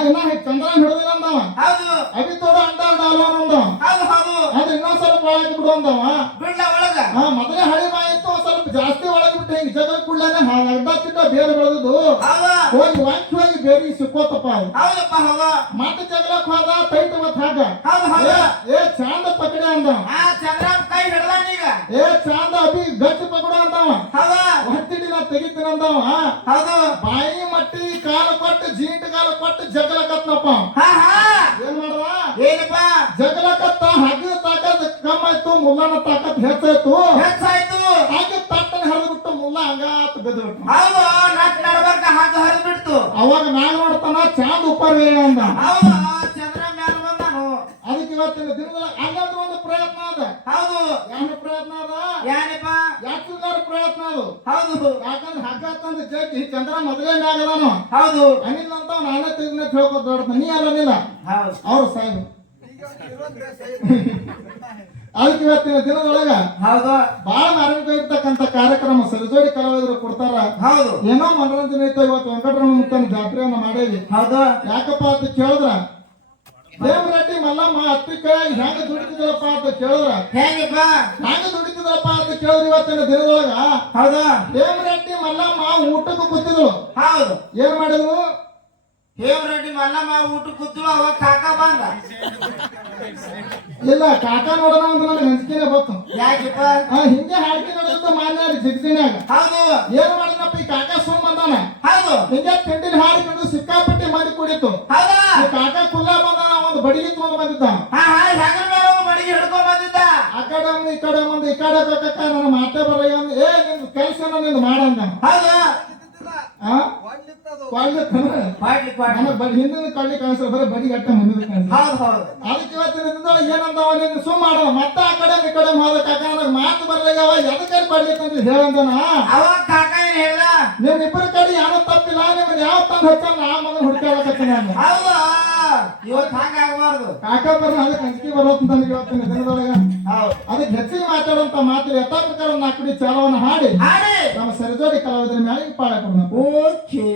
ಇನ್ನ ಚಂದ್ರನ್ ಹಿಡಿದಿಲ್ಲ ಅಂದವ ಹೌದು ಅಭಿ ತೋಡ ಅಂಟ ಡಾಲ ಅಂದವ ಹೌದು ಹೌದು ಅದು ಇನ್ನೊಂದ್ ಸ್ವಲ್ಪ ಒಳಗೆ ಬಿಡು ಅಂದವ ಬಿಡ್ಲ ಒಳಗ ಮೊದಲೇ ಹಳಿ ಬಾಯಿ ಇತ್ತು ಒಂದ್ ಸ್ವಲ್ಪ ಜಾಸ್ತಿ ಒಳಗೆ ಬಿಟ್ಟು ಹಿಂಗ ಜಗಲ್ ಕುಳ್ಳೇನೆ ಅಡ್ಡ ತಿಡ್ಡ ಬೇರೆ ಬೆಳೆದು ಹೌದು ಹೋಗಿ ವಾಂಕಿ ಹೋಗಿ ಬೇರೆ ಸಿಕ್ಕೋತಪ್ಪ ಅದು. ಹೌದಪ್ಪ ಹೌದು ಮತ್ತೆ ಜಗಳಕ್ ಹೋದ ಟೈಟ್ ಮತ್ ಹಾಕ ಹೌದು ಹೌದು ಏ ಚಾಂದ ಪಕಡೆ ಅಂದ ಆ ಚಂದ್ರನ್ ಕೈ ಹಿಡ್ದಾನೀಗ ಏ ಚಾಂದ ಅಭಿ ಗಚ್ಚ ಪಕಡ ಅಂದವ ಹೌದು ಹೊತ್ತಿಡಿ ನಾ ತೆಗಿತೀನಿ ಅಂದವ ಹೌದು ಬಾಯಿ ಮಟ್ಟಿ ಕಾಲ ಕೊಟ್ಟು ಜೀಂಟ್ ಕಾಲ ಕೊಟ್ಟು ಜಗಳಕತ್ನಪ್ಪ ಹಾ ಹಾ ಏನ್ ಮಾಡ್ದ ಏನಪ್ಪ ಜಗಳಕತ್ತ ಹಗ್ಗ ತಾಕತ್ ಕಮ್ಮಾಯ್ತು ಮುಲ್ಲನ ತಾಕತ್ ಹೆಚ್ಚಾಯ್ತು ಹೆಚ್ಚಾಯ್ತು ಹಾಗೆ ತಟ್ಟನ ಹರಿದು ಬಿಟ್ಟು ಮುಲ್ಲ ಹಂಗಾತ್ ಬಿದ್ದು ಬಿಟ್ಟು ಹೌದು ನಟ್ ನಡ್ಬರ್ಕ ಹಾಗೆ ಹರಿದು ಬಿಡ್ತು ಅವಾಗ ನಾನ್ ನೋಡ್ತಾನ ಚಾಂದ್ ಉಪ್ಪರ್ವೇ ಅಂದ ಹೌದು ಚಂದ್ರ ಮ್ಯಾಲ ಬಂದಾನು ಅದಕ್ಕೆ ಇವತ್ತಿನ ದಿನದೊಳಗೆ ಹಂಗಂದ್ರೆ ಒಂದು ಪ್ರಯತ್ನ ಅದ ಹೌದು ಯಾವ ಪ್ರಯತ್ನ ಅದ ಏನಪ್ಪ ಯಾಕಿಲ್ಲಾರ ಪ್ರಯತ್ನ ಅದು ಹೌದು ಯಾಕಂದ್ರೆ ಹಗ್ಗ ತಂದು ಜಗ್ಗಿ ಚಂದ್ರ ಮೊದಲೇ ಮ್ಯಾಗದಾನು ಹೌದು ಅನಿಲ್ ಅಂತ ನಾನೇ ತೆಗ್ದ ಹೇಳ್ಕೊತ ನೋಡ್ತಾನ ನೀ ಅಲ್ಲನಿಲ್ಲ ಹೌದು ಅವ್ರು ಸಾಹೇಬ್ ಅದಕ್ಕೆ ಇವತ್ತಿನ ದಿನದೊಳಗ ಹೌದು ಬಹಳ ಮಾರ್ಮಿಕ ಇರ್ತಕ್ಕಂಥ ಕಾರ್ಯಕ್ರಮ ಸರಿಜೋಡಿ ಕಲಾವಿದರು ಕೊಡ್ತಾರ ಹೌದು ಏನೋ ಮನೋರಂಜನೆ ಐತೆ ಇವತ್ತು ವೆಂಕಟರಮಣ ಮುತ್ತನ ಜಾತ್ರೆಯನ್ನ ಮಾಡೇವಿ ಹೌದು ಯಾಕಪ್ಪ ಅಂತ ಕೇಳಿದ್ರ ದೇವರೆಡ್ಡಿ ಮಲ್ಲಮ್ಮ ಹತ್ತಿ ಕೈಯಾಗಿ ಹೆಂಗ ದುಡಿತಿದ್ರಪ್ಪ ಅಂತ ಕೇಳಿದ್ರ ಹೇಗಪ್ಪ ಹೆಂಗ ದುಡಿತಿದ್ರಪ್ಪ ಅಂತ ಕೇಳಿದ್ರ ಇವತ್ತಿನ ದಿನದೊಳಗ ಹೌದು ದೇವರೆಡ್ಡಿ ಮಲ್ಲಮ್ಮ ಊಟಕ್ಕೆ ಕೂತಿದ್ರು ಹೌದು ಏನ್ ಮಾಡಿದ್ರು ಹೇವ್ರೆಡ್ಡಿ ಮಲ್ಲಮ್ಮ ಊಟ ಕೂತಳು ಅವಾಗ ಕಾಕ ಬಂದ ಇಲ್ಲ ಕಾಕ ನೋಡೋಣ ಅಂತ ನನಗೆ ಹಂಚಿಕೆನೆ ಬಂತು ಯಾಕಪ್ಪ ಹಿಂಗೆ ಹಾಡಿಕೆ ನಡೆದ ಮಾನ್ಯ ಜಿಗ್ಜಿನ್ಯಾಗ ಹೌದು ಏನ್ ಮಾಡಿದಪ್ಪ ಈ ಕಾಕ ಸುಮ್ ಬಂದಾನ ಹೌದು ಹಿಂಗೆ ತಿಂಡಿನ ಹಾಡಿ ಕಂಡು ಸಿಕ್ಕಾಪಟ್ಟಿ ಮಾಡಿ ಕುಡಿತು ಹೌದಾ ಈ ಕಾಕ ಕುಲ್ಲ ಬಂದಾನ ಒಂದು ಬಡಿಗೆ ತಗೊಂಡ್ ಬಂದಿದ್ದ ಹಾ ಹಾ ಹೆಗಲ ಮೇಲೆ ಮಡಿಗೆ ಹಿಡ್ಕೊಂಡ್ ಬಂದಿದ್ದ ಆ ಕಡೆ ಒಂದು ಈ ಕಡೆ ಒಂದು ಈ ಕಡೆ ಕಾಕ ನನ್ನ ಮಾತೇ ಬರಲ್ಲ ಅಂದ್ ಏ ನಿನ್ ಕೆಲಸ ನಿಂದು ಮಾಡಂದ ಹೌದು ಮಾಡ್ಲಿ ಮಾಡ್ಲಿ ಬಡಿ ಹಿಂದಿನ ಕಳ್ಳಿ ಕಾಣಿಸ್ತಾರೆ ಬರೀ ಬಡಿ ಗಟ್ಟ ಮುಂದಿನ ಕಾಣಿಸ್ತಾರೆ ಹೌದು ಹೌದು ಅದಕ್ಕೆ ಇವತ್ತಿನ ದಿನದೊಳಗೆ ಏನಂದವ ನೀನು ಸುಮ್ ಮಾಡವ ಮತ್ತೆ ಆ ಕಡೆ ಈ ಕಡೆ ಹೋದ ಕಾಕ ನನಗೆ ಮಾತು ಬರ್ಲಾಗವ ಎದಕ್ಕೆ ಬರ್ಲಿಕ್ಕಂತ ಹೇಳಂದನ ಅವಾಗ ಕಾಕ ಏನ್ ಹೇಳ್ದ ನಿಮ್ ಇಬ್ಬರ ಕಡೆ ಯಾರು ತಪ್ಪಿಲ್ಲ ನಿಮ್ಗೆ ಯಾವ ತಂದು ಹಚ್ಚಲ್ಲ ಆ ಮಗನ ಹುಡ್ಕಾಡಕತ್ತೀನಿ ನಾನು ಹೌದು ಇವತ್ತು ಹಂಗ ಆಗಬಾರ್ದು ಕಾಕ ಬರ ಅದಕ್ಕೆ ಅಂಜಿಕೆ ಬರೋದು ನನಗೆ ಇವತ್ತಿನ ದಿನದೊಳಗೆ ಹೌದು ಅದಕ್ಕೆ ಹೆಚ್ಚಿಗೆ ಮಾತಾಡುವಂತ ಮಾತು ಯಥಾ ಪ್ರಕಾರ ನಾಲ್ಕು ಚಾಲವನ್ನು ಹಾಡಿ ಹಾಡಿ ನಮ್ಮ ಸರಿಜೋಡಿ ಕಲಾವಿದರ ಮೇಲೆ ಪಾಳೆ ಕೊಡೋಣ ಓಕೆ